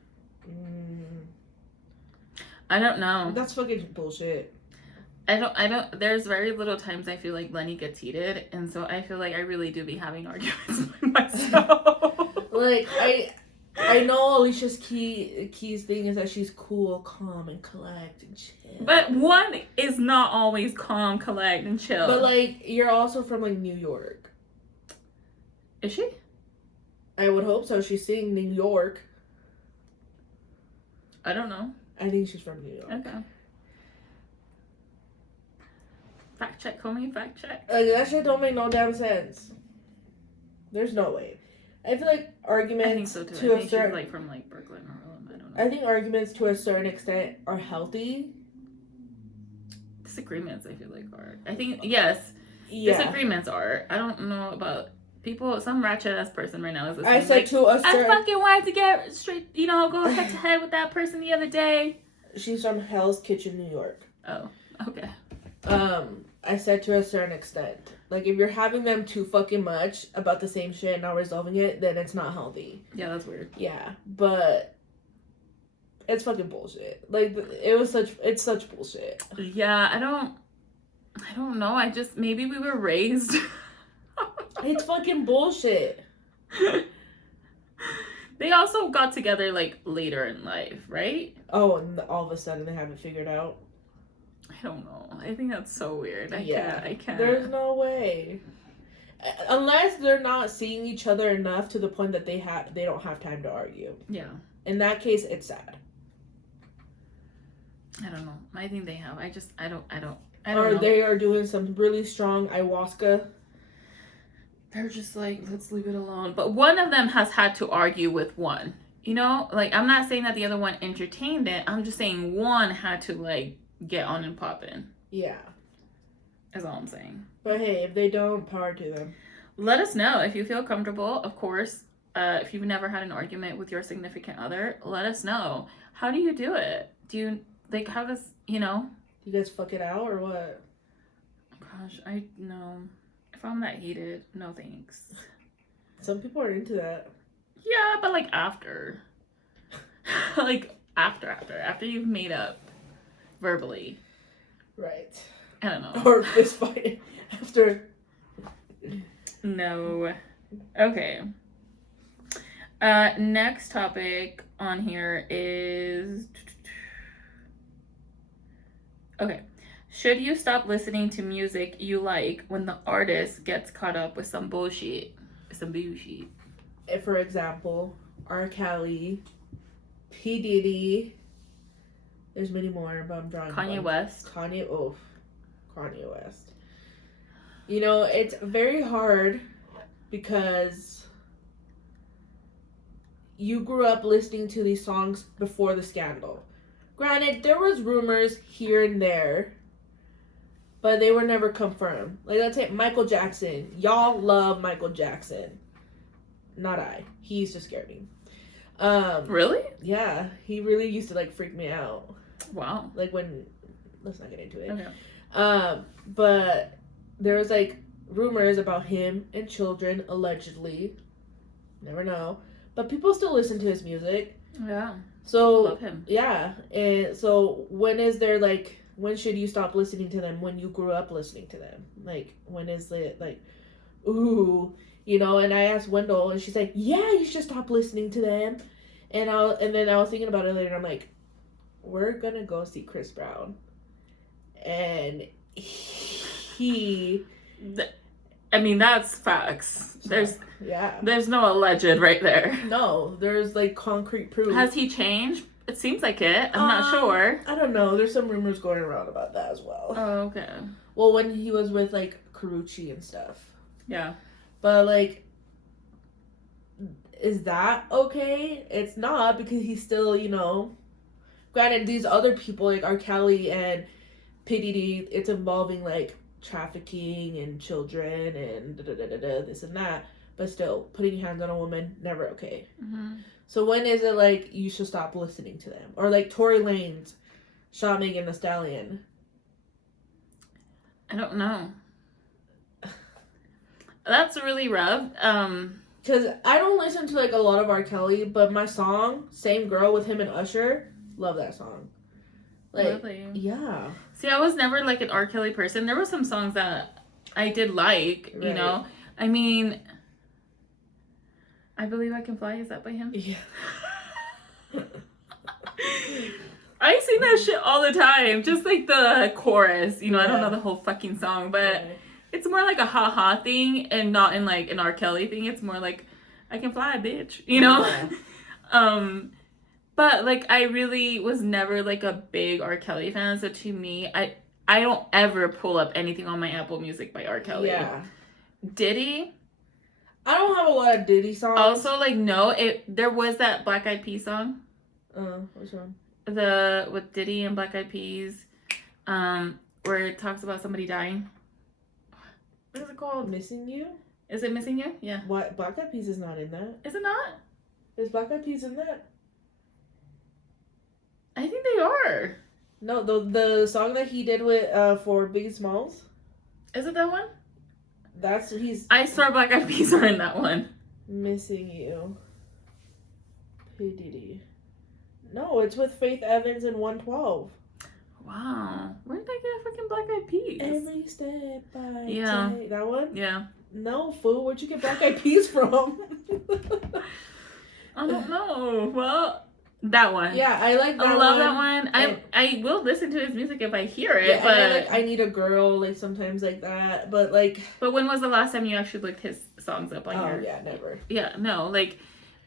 I don't know. That's fucking bullshit. I don't, there's very little times I feel like Lenny gets heated, and so I feel like I really do be having arguments by myself. Like, I know Alicia's Keys thing is that she's cool, calm, and collect and chill. But one is not always calm, collect, and chill. But, like, you're also from, like, New York. Is she? I would hope so. She's saying New York. I don't know. I think she's from New York. Okay. Fact check, homie. Fact check. Like, that shit don't make no damn sense. There's no way. I feel like arguments I think so too. to I think a certain, she's like from like Brooklyn or Harlem. I don't know. I think arguments to a certain extent are healthy. Disagreements, I feel like are. I think yes. Yeah. Disagreements are. I don't know about people. Some ratchet ass person right now is listening. I said like, to a certain. I fucking wanted to get straight. You know, go head to head with that person the other day. She's from Hell's Kitchen, New York. Oh, okay. I said to a certain extent. Like, if you're having them too fucking much about the same shit and not resolving it, then it's not healthy. Yeah, that's weird. Yeah, but it's fucking bullshit. Like, it's such bullshit. Yeah, I don't know. I just, maybe we were raised. It's fucking bullshit. They also got together, like, later in life, right? Oh, and all of a sudden they have it figured out. I don't know. I think that's so weird. I can't. There's no way. Unless they're not seeing each other enough to the point that they don't have time to argue. Yeah. In that case, it's sad. I don't know. I think they have. I don't know. Or they are doing some really strong ayahuasca. They're just like, let's leave it alone. But one of them has had to argue with one. You know? Like, I'm not saying that the other one entertained it. I'm just saying one had to, like, get on and pop in. Yeah. That's all I'm saying. But hey, if they don't, power to them. Let us know if you feel comfortable, of course. If you've never had an argument with your significant other, let us know. How do you do it? Do you, like, how does, you know? You guys fuck it out or what? Gosh, I know. If I'm that heated, no thanks. Some people are into that. Yeah, but like after. Like after you've made up verbally. Right. I don't know. Or fist fight after. No. Okay. Next topic on here is... Okay. Should you stop listening to music you like when the artist gets caught up with some bullshit? If, for example, R. Kelly, P. Diddy, there's many more, but I'm drawing Kanye West. Kanye West. You know, it's very hard because you grew up listening to these songs before the scandal. Granted, there was rumors here and there, but they were never confirmed. Like, let's say Michael Jackson. Y'all love Michael Jackson. Not I. He used to scare me. Really? Yeah, he really used to, like, freak me out. Wow. Like, when... Let's not get into it. Okay. But there was, like, rumors about him and children, allegedly. Never know. But people still listen to his music. Yeah. So... Love him. Yeah. And so, when is there, like... When should you stop listening to them? When you grew up listening to them? Like, when is it, like... Ooh... You know, and I asked Wendell, and she's like, yeah, you should stop listening to them. And then I was thinking about it later, and I'm like, we're gonna go see Chris Brown. And he... I mean, that's facts. There's no alleged right there. No, there's, like, concrete proof. Has he changed? It seems like it. I'm not sure. I don't know. There's some rumors going around about that as well. Oh, okay. Well, when he was with, like, Karrueche and stuff. Yeah. But, like, is that okay? It's not, because he's still, you know... Granted, these other people, like R. Kelly and P. Diddy, it's involving, like, trafficking and children and this and that. But still, putting your hands on a woman, never okay. Mm-hmm. So when is it, like, you should stop listening to them? Or, like, Tory Lanez shot Megan Thee Stallion. I don't know. That's really rough. Because I don't listen to, like, a lot of R. Kelly, but my song, Same Girl with him and Usher, love that song. Like, really? Yeah. See, I was never, like, an R. Kelly person. There were some songs that I did like, you know? I mean, I Believe I Can Fly, is that by him? Yeah. I sing that shit all the time. Just, like, the chorus. You know, I don't know the whole fucking song, but... It's more like a ha-ha thing and not in, like, an R. Kelly thing. It's more like, I can fly, bitch. You know? Yeah. But, like, I really was never, like, a big R. Kelly fan. So, to me, I don't ever pull up anything on my Apple Music by R. Kelly. Yeah. Diddy? I don't have a lot of Diddy songs. Also, like, no. There was that Black Eyed Peas song. Which one? With Diddy and Black Eyed Peas. Where it talks about somebody dying. What is it called? Missing You? Is it Missing You? Yeah. What? Black Eyed Peas is not in that. Is it not? Is Black Eyed Peas in that? I think they are. No, the song that he did with for Biggie Smalls. Is it that one? I swear Black Eyed Peas are in that one. Missing You. P. Diddy. No, it's with Faith Evans and 112. Wow. Where did I get a freaking Black Eyed Peas? Every step I take. That one? Yeah. No, fool. Where'd you get Black Eyed Peas from? I don't know. Well, that one. Yeah, I like that one. I love that one. I will listen to his music if I hear it, yeah, but... And I Need a Girl, like, sometimes like that. But, like... But when was the last time you actually looked his songs up on your... Oh, yeah, never. Yeah, no, like,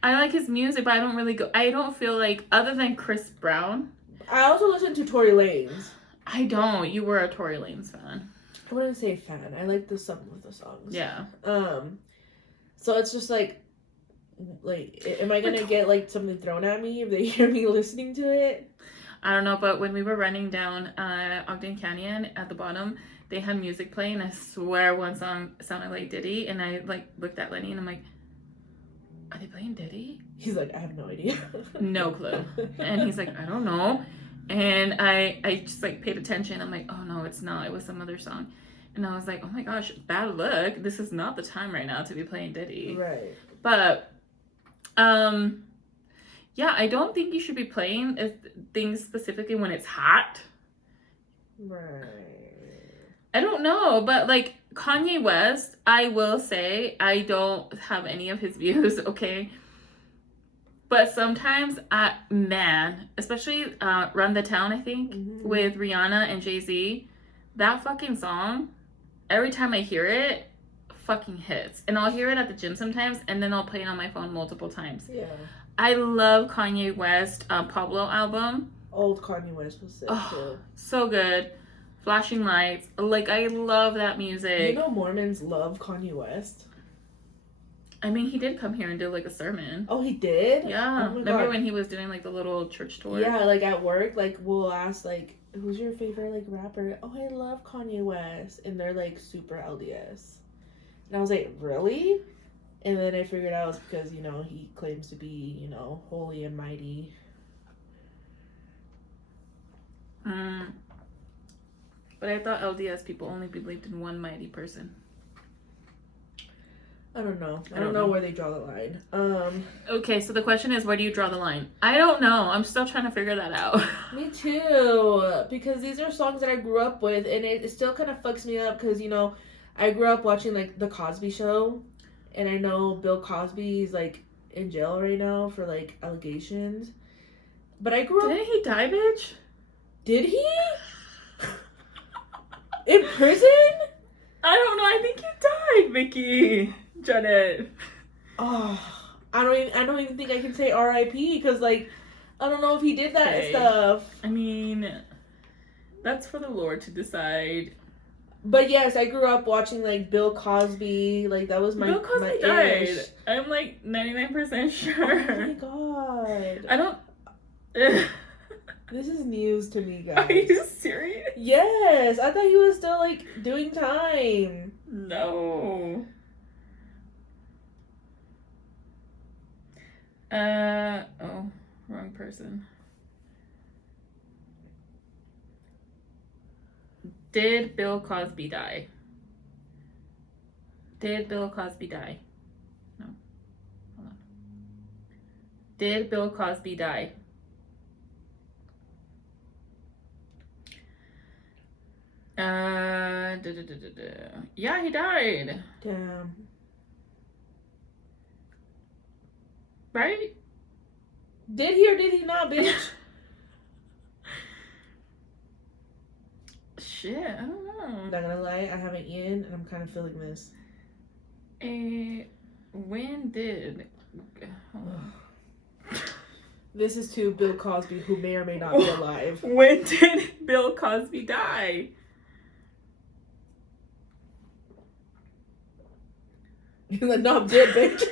I like his music, but I don't really go... I don't feel like, other than Chris Brown... I also listen to Tory Lanez. I don't. You were a Tory Lanez fan. I wouldn't say fan. I like some of the songs. Yeah. So it's just like, am I gonna get like something thrown at me if they hear me listening to it? I don't know, but when we were running down Ogden Canyon at the bottom, they had music playing. I swear one song sounded like Diddy, and I like looked at Lenny and I'm like, are they playing Diddy? He's like, I have no idea. No clue. And he's like, I don't know. And I just like paid attention. I'm like, oh no, it's not. It was some other song. And I was like, oh my gosh, bad luck. This is not the time right now to be playing Diddy. Right. But, yeah, I don't think you should be playing things specifically when it's hot. Right. I don't know, but like Kanye West, I will say I don't have any of his views, okay? But sometimes, especially Run the Town, I think, with Rihanna and Jay-Z, that fucking song, every time I hear it, fucking hits. And I'll hear it at the gym sometimes, and then I'll play it on my phone multiple times. Yeah. I love Kanye West Pablo album. Old Kanye West was sick too. So good. Flashing Lights. Like, I love that music. You know Mormons love Kanye West? I mean, he did come here and do like a sermon. Oh, he did? Yeah. Oh my Remember God. when he was doing like the little church tour? Yeah, like at work, like we'll ask like, who's your favorite like rapper? Oh, I love Kanye West, and they're like super LDS. And I was like, really? And then I figured out it's because, you know, he claims to be, you know, holy and mighty. But I thought LDS people only believed in one mighty person. I don't know. I don't know where they draw the line. Okay, so the question is, where do you draw the line? I don't know. I'm still trying to figure that out. Me too. Because these are songs that I grew up with, and it still kind of fucks me up because, you know, I grew up watching, like, The Cosby Show, and I know Bill Cosby is, like, in jail right now for, like, allegations. But I grew up... Didn't he die, bitch? Did he? In prison? I don't know. I think he died, Vicky. Janet. Oh, I don't even think I can say R.I.P. because, like, I don't know if he did that stuff. I mean, that's for the Lord to decide. But yes, I grew up watching like Bill Cosby. Like that was my Bill Cosby my died. ish. I'm like 99% sure. Oh my God. I don't. This is news to me, guys. Are you serious? Yes, I thought he was still like doing time. No. Oh, wrong person. Did Bill Cosby die? Did Bill Cosby die? No. Hold on. Did Bill Cosby die? Yeah, he died. Damn. Right? Did he or did he not, bitch? Shit, I don't know. Not gonna lie, I haven't eaten and I'm kind of feeling this. When did... This is to Bill Cosby, who may or may not be alive. When did Bill Cosby die? He's like, no, I'm dead, bitch.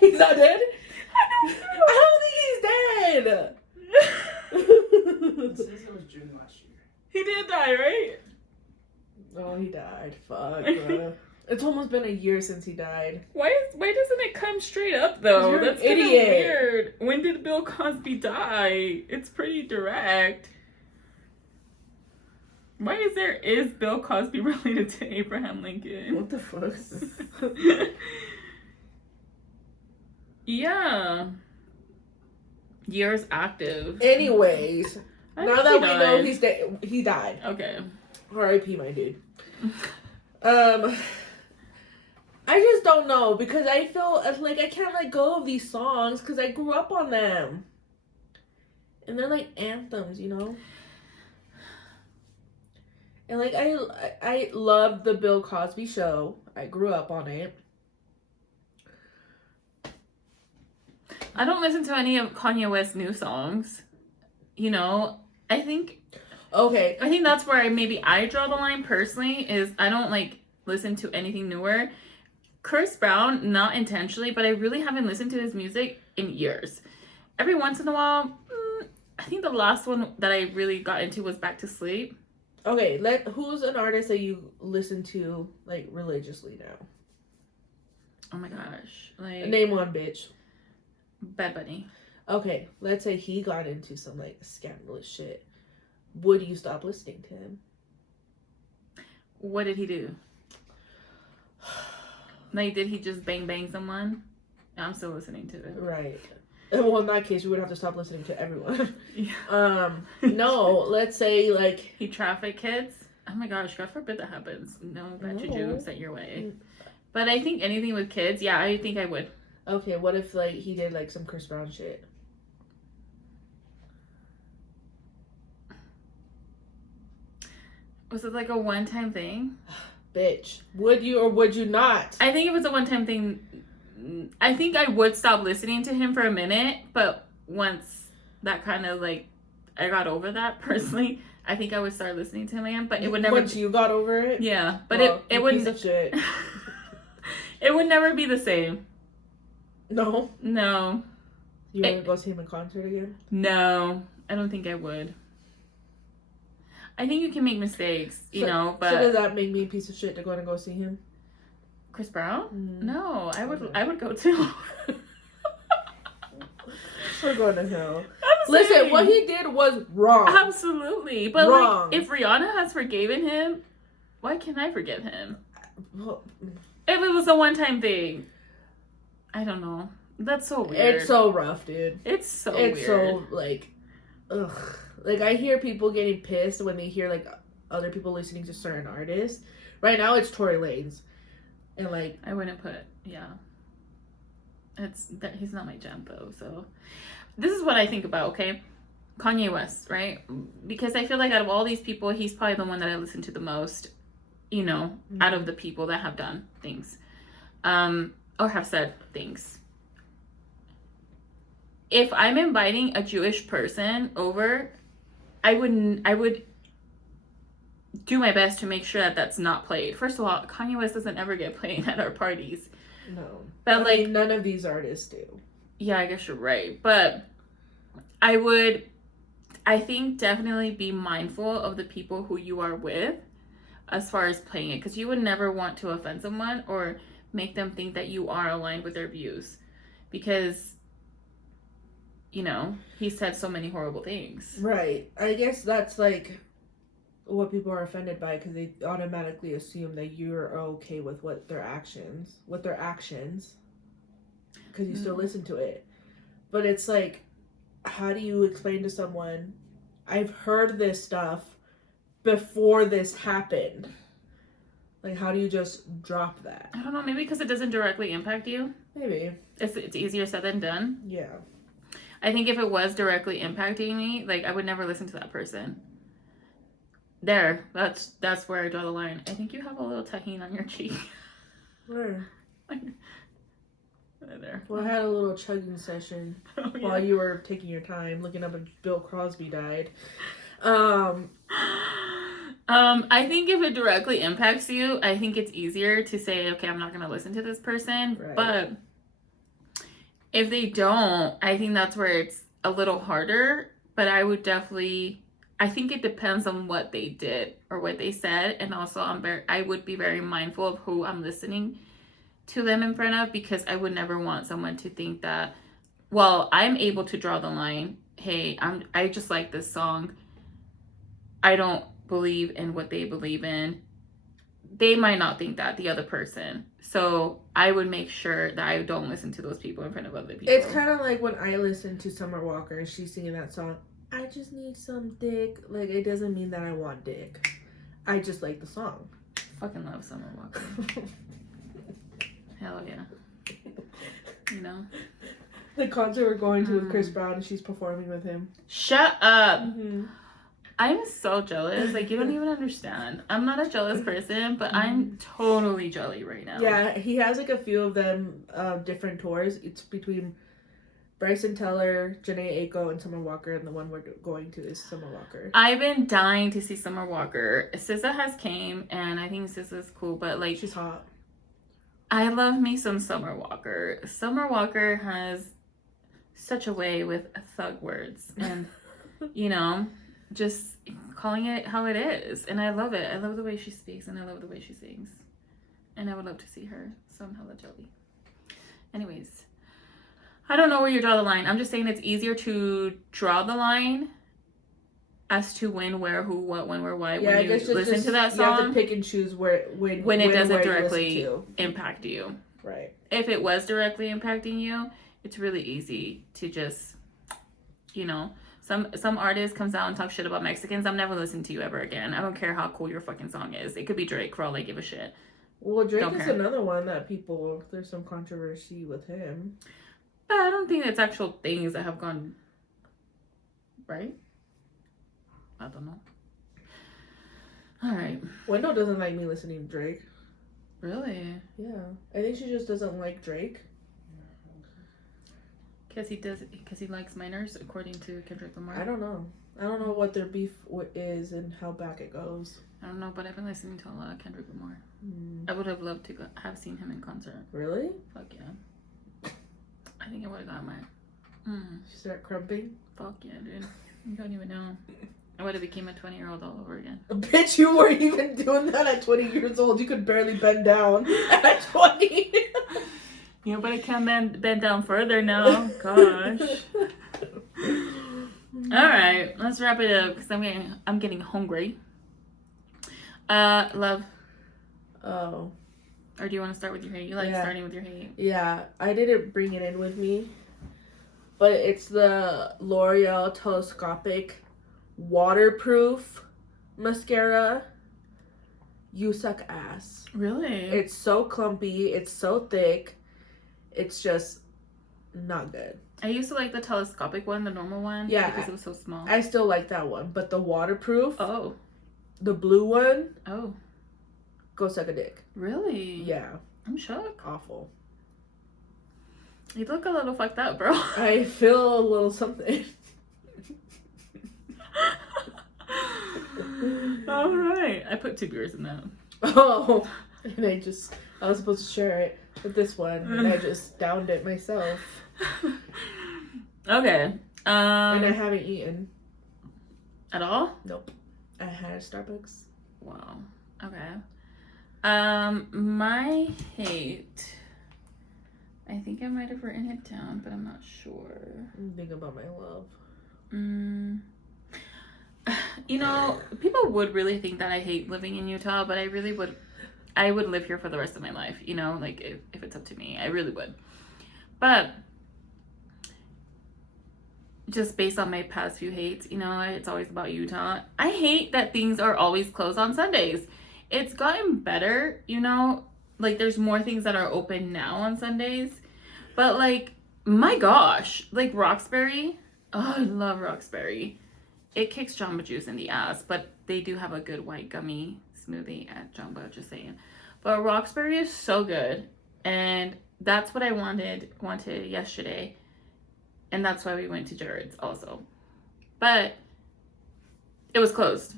He's not dead? I don't think he's dead. It says it was June last year. He did die, right? Oh, he died. Fuck, bro. It's almost been a year since he died. Why doesn't it come straight up though? You're That's an kind of idiot. weird. When did Bill Cosby die? It's pretty direct. Why is Bill Cosby related to Abraham Lincoln? What the fuck? Yeah. Years active. Anyways, I now think that he we died. know he died. Okay. R.I.P. my dude. I just don't know because I feel like I can't let go of these songs because I grew up on them. And they're like anthems, you know? And like I love the Bill Cosby Show. I grew up on it. I don't listen to any of Kanye West's new songs. You know, I think that's where I draw the line personally is I don't like listen to anything newer. Chris Brown, not intentionally, but I really haven't listened to his music in years. Every once in a while, I think the last one that I really got into was Back to Sleep. Okay, who's an artist that you listen to like religiously now? Oh my gosh. Like Name one, bitch. Bad Bunny. Okay, let's say he got into some like scandalous shit. Would you stop listening to him? What did he do? Like, did he just bang someone? I'm still listening to it. Right. Well, in that case, we would have to stop listening to everyone. Yeah. No, let's say like He trafficked kids. Oh my gosh, God forbid that happens. No bad juju set your way. But I think anything with kids, yeah, I think I would. Okay, what if like he did like some Chris Brown shit? Was it like a one-time thing? Bitch, would you or would you not? I think it was a one-time thing. I think I would stop listening to him for a minute, but once that kind of like I got over that personally, I think I would start listening to him again. But it would never. Once you got over it, Yeah, but well, it wouldn't. Piece of shit. It would never be the same. No. No. You want to go see him in concert again? No. I don't think I would. I think you can make mistakes, you know, but So does that make me a piece of shit to go and go see him? Chris Brown? Mm. No, I would. Okay. I would go too. We're going to hell. I'm Listen, saying. what he did was wrong. Absolutely, but Wrong. like, if Rihanna has forgiven him, why can't I forgive him? Well, If it was a one-time thing, I don't know. That's so weird. it's so rough, dude. It's so It's weird. so like, ugh. Like I hear people getting pissed when they hear like other people listening to certain artists. Right now, it's Tory Lanez, and like I wouldn't put. Yeah. It's that he's not my jam though. So, this is what I think about. Okay, Kanye West, right? Because I feel like out of all these people, he's probably the one that I listen to the most. You know, out of the people that have done things, or have said things. If I'm inviting a Jewish person over, I would do my best to make sure that that's not played. First of all, Kanye West doesn't ever get played at our parties. no, But I like, mean, none of these artists do. yeah, I guess you're right. But I think definitely be mindful of the people who you are with as far as playing it, because you would never want to offend someone or make them think that you are aligned with their views, because you know he said so many horrible things. Right. I guess that's like what people are offended by, because they automatically assume that you're okay with their actions, because you still listen to it. But it's like, how do you explain to someone, I've heard this stuff before this happened? Like, how do you just drop that? I don't know, maybe because it doesn't directly impact you. Maybe. It's easier said than done. Yeah. I think if it was directly impacting me, like I would never listen to that person. There, that's where I draw the line. I think you have a little tahini on your cheek. Where? There. Well, I had a little chugging session Oh, yeah. while you were taking your time looking up if Bill Crosby died. I think if it directly impacts you, I think it's easier to say, okay, I'm not going to listen to this person. Right. But if they don't, I think that's where it's a little harder. But I would definitely, I think it depends on what they did or what they said. And also, I would be very mindful of who I'm listening to them in front of, because I would never want someone to think that, well, I'm able to draw the line. Hey, I just like this song. I don't believe in what they believe in. They might not think that, the other person. So I would make sure that I don't listen to those people in front of other people. It's kind of like when I listen to Summer Walker and she's singing that song, I just need some dick. Like, it doesn't mean that I want dick. I just like the song. Fucking love Summer Walker. Hell yeah. You know? The concert we're going to with Chris Brown and she's performing with him. Shut up. Mm-hmm. I'm so jealous. Like, you don't even understand. I'm not a jealous person, but I'm totally jelly right now. Yeah, he has like a few of them different tours. It's between Bryson Tiller, Janae Aiko, and Summer Walker, and the one we're going to is Summer Walker. I've been dying to see Summer Walker. SZA has came, and I think SZA's cool, but like, She's hot. I love me some Summer Walker. Summer Walker has such a way with thug words, and you know, just calling it how it is. And I love it. I love the way she speaks, and I love the way she sings. And I would love to see her, so I'm hella jelly. Anyways, I don't know where you draw the line. I'm just saying it's easier to draw the line as to when, where, who, what, when, where, why. Yeah, when I you guess listen to that you have song, to pick and choose when it doesn't where you directly listen to. impact you. Right. If it was directly impacting you, it's really easy to just, you know, some artist comes out and talks shit about Mexicans. I'm never listening to you ever again. I don't care how cool your fucking song is. It could be Drake, for all I give a shit. Well, Drake Don't is care. another one that there's some controversy with him. But I don't think it's actual things that have gone right. I don't know. All right. Wendell doesn't like me listening to Drake. Really? Yeah. I think she just doesn't like Drake. Because he likes minors, according to Kendrick Lamar. I don't know. I don't know what their beef is and how back it goes. I don't know, but I've been listening to a lot of Kendrick Lamar. Mm. I would have loved to have seen him in concert. Really? Fuck yeah. I think I would have got my. Start crumping? Fuck yeah, dude. You don't even know. I would have became a 20-year-old all over again. Bitch, you weren't even doing that at 20 years old. You could barely bend down at 20. Yeah, but I can't bend down further now. Gosh. All right, let's wrap it up because I'm getting hungry. Love. Oh. Or do you want to start with your hate? You like starting with your hate? Yeah, I didn't bring it in with me, but it's the L'Oreal Telescopic Waterproof Mascara. You suck ass. Really? It's so clumpy. It's so thick. It's just not good. I used to like the telescopic one, the normal one. Yeah. Because it was so small. I still like that one, but the waterproof, Oh. the blue one, Oh. go suck a dick. Really? Yeah, I'm shook. awful. You look a little fucked up, bro. I feel a little something. All right. I put 2 beers in that. Oh, and I was supposed to share it with this one, and I just downed it myself. Okay. And I haven't eaten. At all? Nope. I had Starbucks. Wow. Okay. My hate. I think I might have written it down, but I'm not sure. Think about my love. You know, people would really think that I hate living in Utah, but I would live here for the rest of my life, you know, like if it's up to me, I really would. But just based on my past few hates, you know, it's always about Utah. I hate that things are always closed on Sundays. It's gotten better, you know, like there's more things that are open now on Sundays, but like, my gosh, like Roxbury, oh, I love Roxbury. It kicks Jamba Juice in the ass, but they do have a good white gummy smoothie at Jamba, just saying. But Roxbury is so good, and that's what I wanted yesterday, and that's why we went to Jared's also. But it was closed.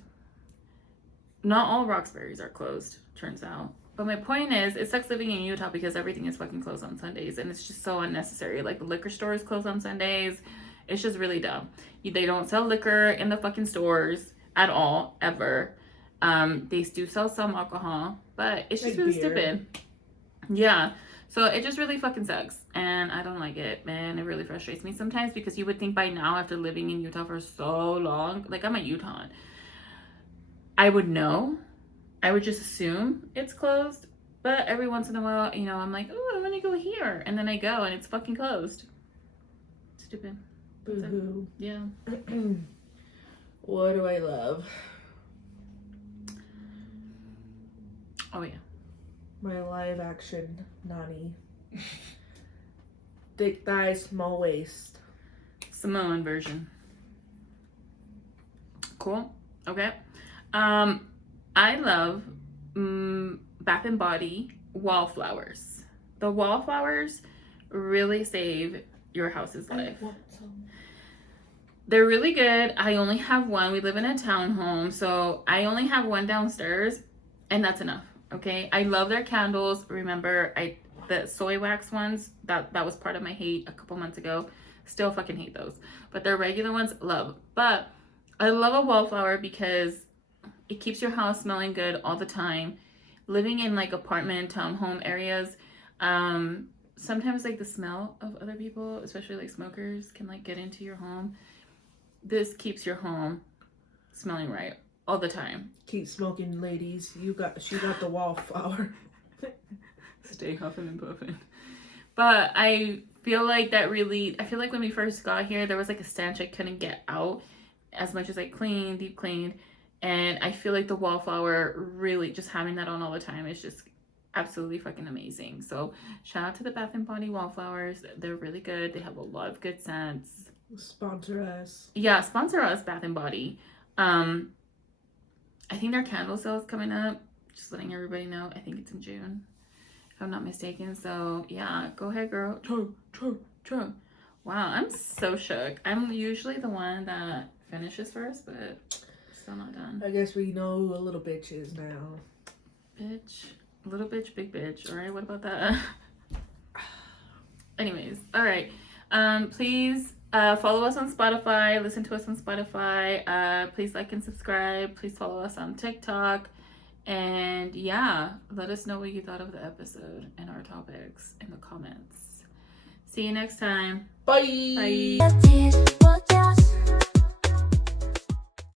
Not all Roxburys are closed, turns out. But my point is, it sucks living in Utah because everything is fucking closed on Sundays, and it's just so unnecessary. Like, the liquor store is closed on Sundays. It's just really dumb. They don't sell liquor in the fucking stores at all, ever. They do sell some alcohol, but it's just like really beer. stupid. Yeah. So it just really fucking sucks. And I don't like it, man. It really frustrates me sometimes because you would think by now, after living in Utah for so long, like I'm a Utahn, I would know. I would just assume it's closed. But every once in a while, you know, I'm like, oh, I'm gonna go here. And then I go and it's fucking closed. Stupid. Boo-hoo. Yeah. What do I love? Oh, yeah. My live action Nani. Thick thighs, small waist. Samoan version. Cool. Okay. I love Bath and Body wallflowers. The wallflowers really save your house's life. They're really good. I only have one. We live in a townhome, so I only have one downstairs, and that's enough. Okay. I love their candles. Remember, the soy wax ones, that was part of my hate a couple months ago. Still fucking hate those. But their regular ones, love. But I love a wallflower because it keeps your house smelling good all the time. Living in like apartment, townhome areas, sometimes like the smell of other people, especially like smokers, can like get into your home. This keeps your home smelling right all the time. Keep smoking, ladies. She got the wallflower. Stay huffing and puffing. But I feel like when we first got here, there was like a stench I couldn't get out as much as I cleaned, deep cleaned. And I feel like the wallflower, really just having that on all the time is just absolutely fucking amazing. So shout out to the Bath and Body wallflowers. They're really good. They have a lot of good scents. Sponsor us. Yeah, sponsor us, Bath and Body. I think their candle sale is coming up. Just letting everybody know. I think it's in June, if I'm not mistaken. So yeah, go ahead, girl. True. Wow, I'm so shook. I'm usually the one that finish this verse, but still not done. I guess we know who a little bitch is now. Bitch, little bitch, big bitch. All right, what about that? Anyways, all right. Please follow us on Spotify. Listen to us on Spotify. Please like and subscribe. Please follow us on TikTok. And yeah, let us know what you thought of the episode and our topics in the comments. See you next time. Bye. Bye. Tearz.